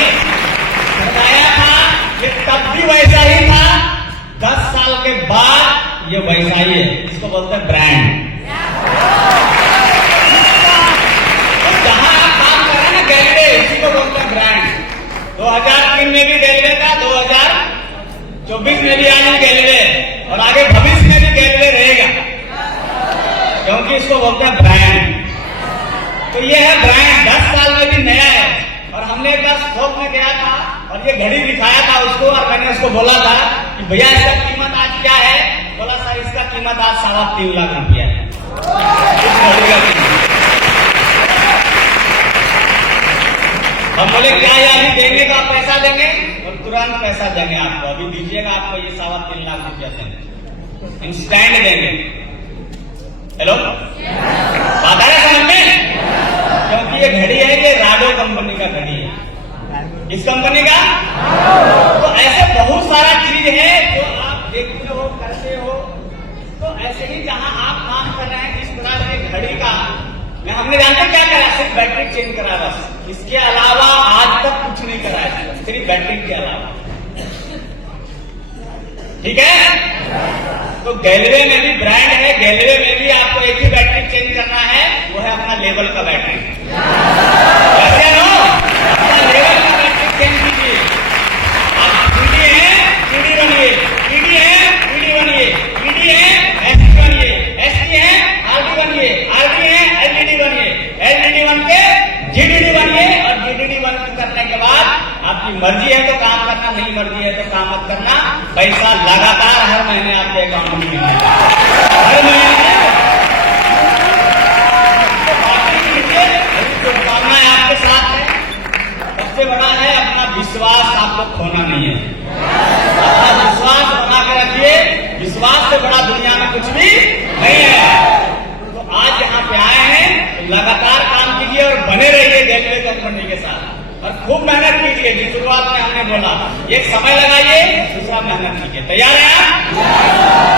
खरीदाया था ये तब भी वैसा ही था, 10 साल के बाद ये वैसा ही है। इसको बोलते हैं ब्रांड। जहां आप काम कर रहे हैं ना गैलवे, इसी को बोलते हैं ब्रांड। 2003 में भी गैलवे था, 2024 24 में भी आज गैलवे और आगे भविष्य में भी गैलवे रहेगा, क्योंकि इसको बोलते हैं ब्रांड। तो ये है ब्रांड, 10 साल में भी नया है। और हमने एक बार शॉप में गया था और ये घड़ी दिखाया था उसको, और मैंने उसको बोला था कि भैया इसका कीमत आज क्या है? बोला सर इसका कीमत आज 3.5 लाख रुपया है इस घड़ी का कीमत। हम बोले क्या है, अभी देंगे तो आप पैसा देंगे? और तुरंत पैसा देंगे आपको, अभी दीजिएगा, आपको ये 3.5 लाख रुपया देंगे, इंस्टेंट देंगे। हेलो, बात आ रहा है समझ में? क्योंकि ये घड़ी है, ये राडो कंपनी का घड़ी है। किस कंपनी का? तो ऐसे बहुत सारा चीज है जो आप देखते हो, करते हो। तो ऐसे ही जहां आप काम कर रहे हैं, जिस तरह से घड़ी का मैं हमने जानते क्या करा, सिर्फ बैटरी चेंज करा बस, इसके अलावा आज तक कुछ नहीं करा है, सिर्फ बैटरी के अलावा। ठीक है? तो गैलवे में भी ब्रांड है, गैलवे में भी आपको एक ही बैटरी चेंज करना है, वो है अपना लेवल का बैटरी। कैसे नो? अपना लेवल का बैटरी चेंज कीजिए। आप सीडी है, सीडी बनिए, सीडी है, सीडी बनिए, सीडी है, एसडी बनिए, एसडी है, आरडी बनिए, आरडी है, एलईडी बनिए, एलईडी बन के जीडीडी बनिए, और जीडीडी बन करने के बाद आपकी मर्जी है तो काम करना, नहीं मर्जी है तो काम मत करना। पैसा लगातार हर महीने आपके अकाउंट में मिलेगा, हर महीने। शुभकामनाएं आपके साथ है। सबसे बड़ा है अपना विश्वास, आपको खोना नहीं है। अपना विश्वास बना के रखिए, विश्वास से बड़ा दुनिया में कुछ भी नहीं है। तो आज यहाँ पे आए हैं तो लगातार काम कीजिए और बने रहिए गैलवे कंपनी के साथ, और खूब मेहनत कीजिए। जिस शुरुआत में हमने बोला, एक समय लगाइए, दूसरा मेहनत कीजिए। तैयार है आप?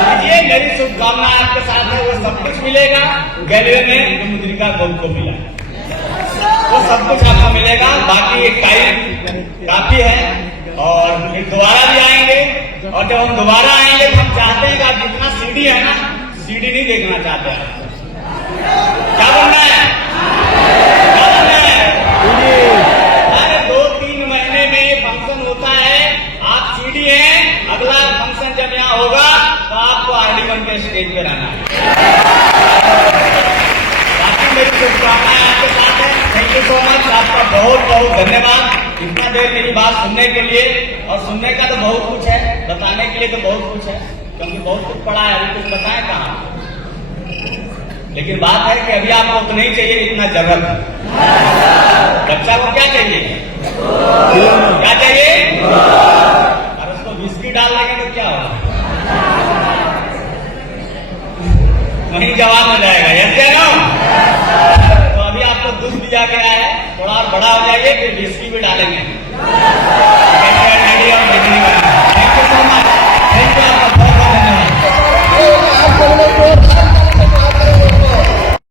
कीजिए। मेरी शुभकामनाएं आपके साथ है। वो सब कुछ मिलेगा गैलवे में जो मुद्रिका गोल्ड को मिला, वो सब कुछ आपको मिलेगा। बाकी एक टाइम काफी है, और फिर दोबारा भी आएंगे। और जब हम दोबारा आएंगे तो हम चाहते हैं कि आप जितना सीडी है ना, सीडी नहीं देखना चाहते हैं। क्या बनना है? क्या बनना है? हर 2-3 महीने में ये फंक्शन होता है। आप सीडी हैं, अगला फंक्शन जब यहाँ होगा तो आपको आरडी बन के स्टेज पे रहना है। बाकी मेरी शुभकामनाएं आपके साथ है। थैंक यू सो मच, आपका बहुत बहुत धन्यवाद इतना देर मेरी बात सुनने के लिए। और सुनने का तो बहुत कुछ है, बताने के लिए तो बहुत कुछ है, क्योंकि बहुत कुछ पढ़ा है, अभी कुछ बताएं कहाँ। लेकिन बात है कि अभी आपको उतना ही चाहिए जितना जरूरत है। बच्चा को क्या चाहिए? क्या चाहिए? और उसको बिस्किट डाल देंगे तो क्या होगा? वहीं जवाब हो जाएगा। यस या नो? तो अभी आपको दूध दिया गया है, थोड़ा और बड़ा हो जाइए, फिर बिस्किट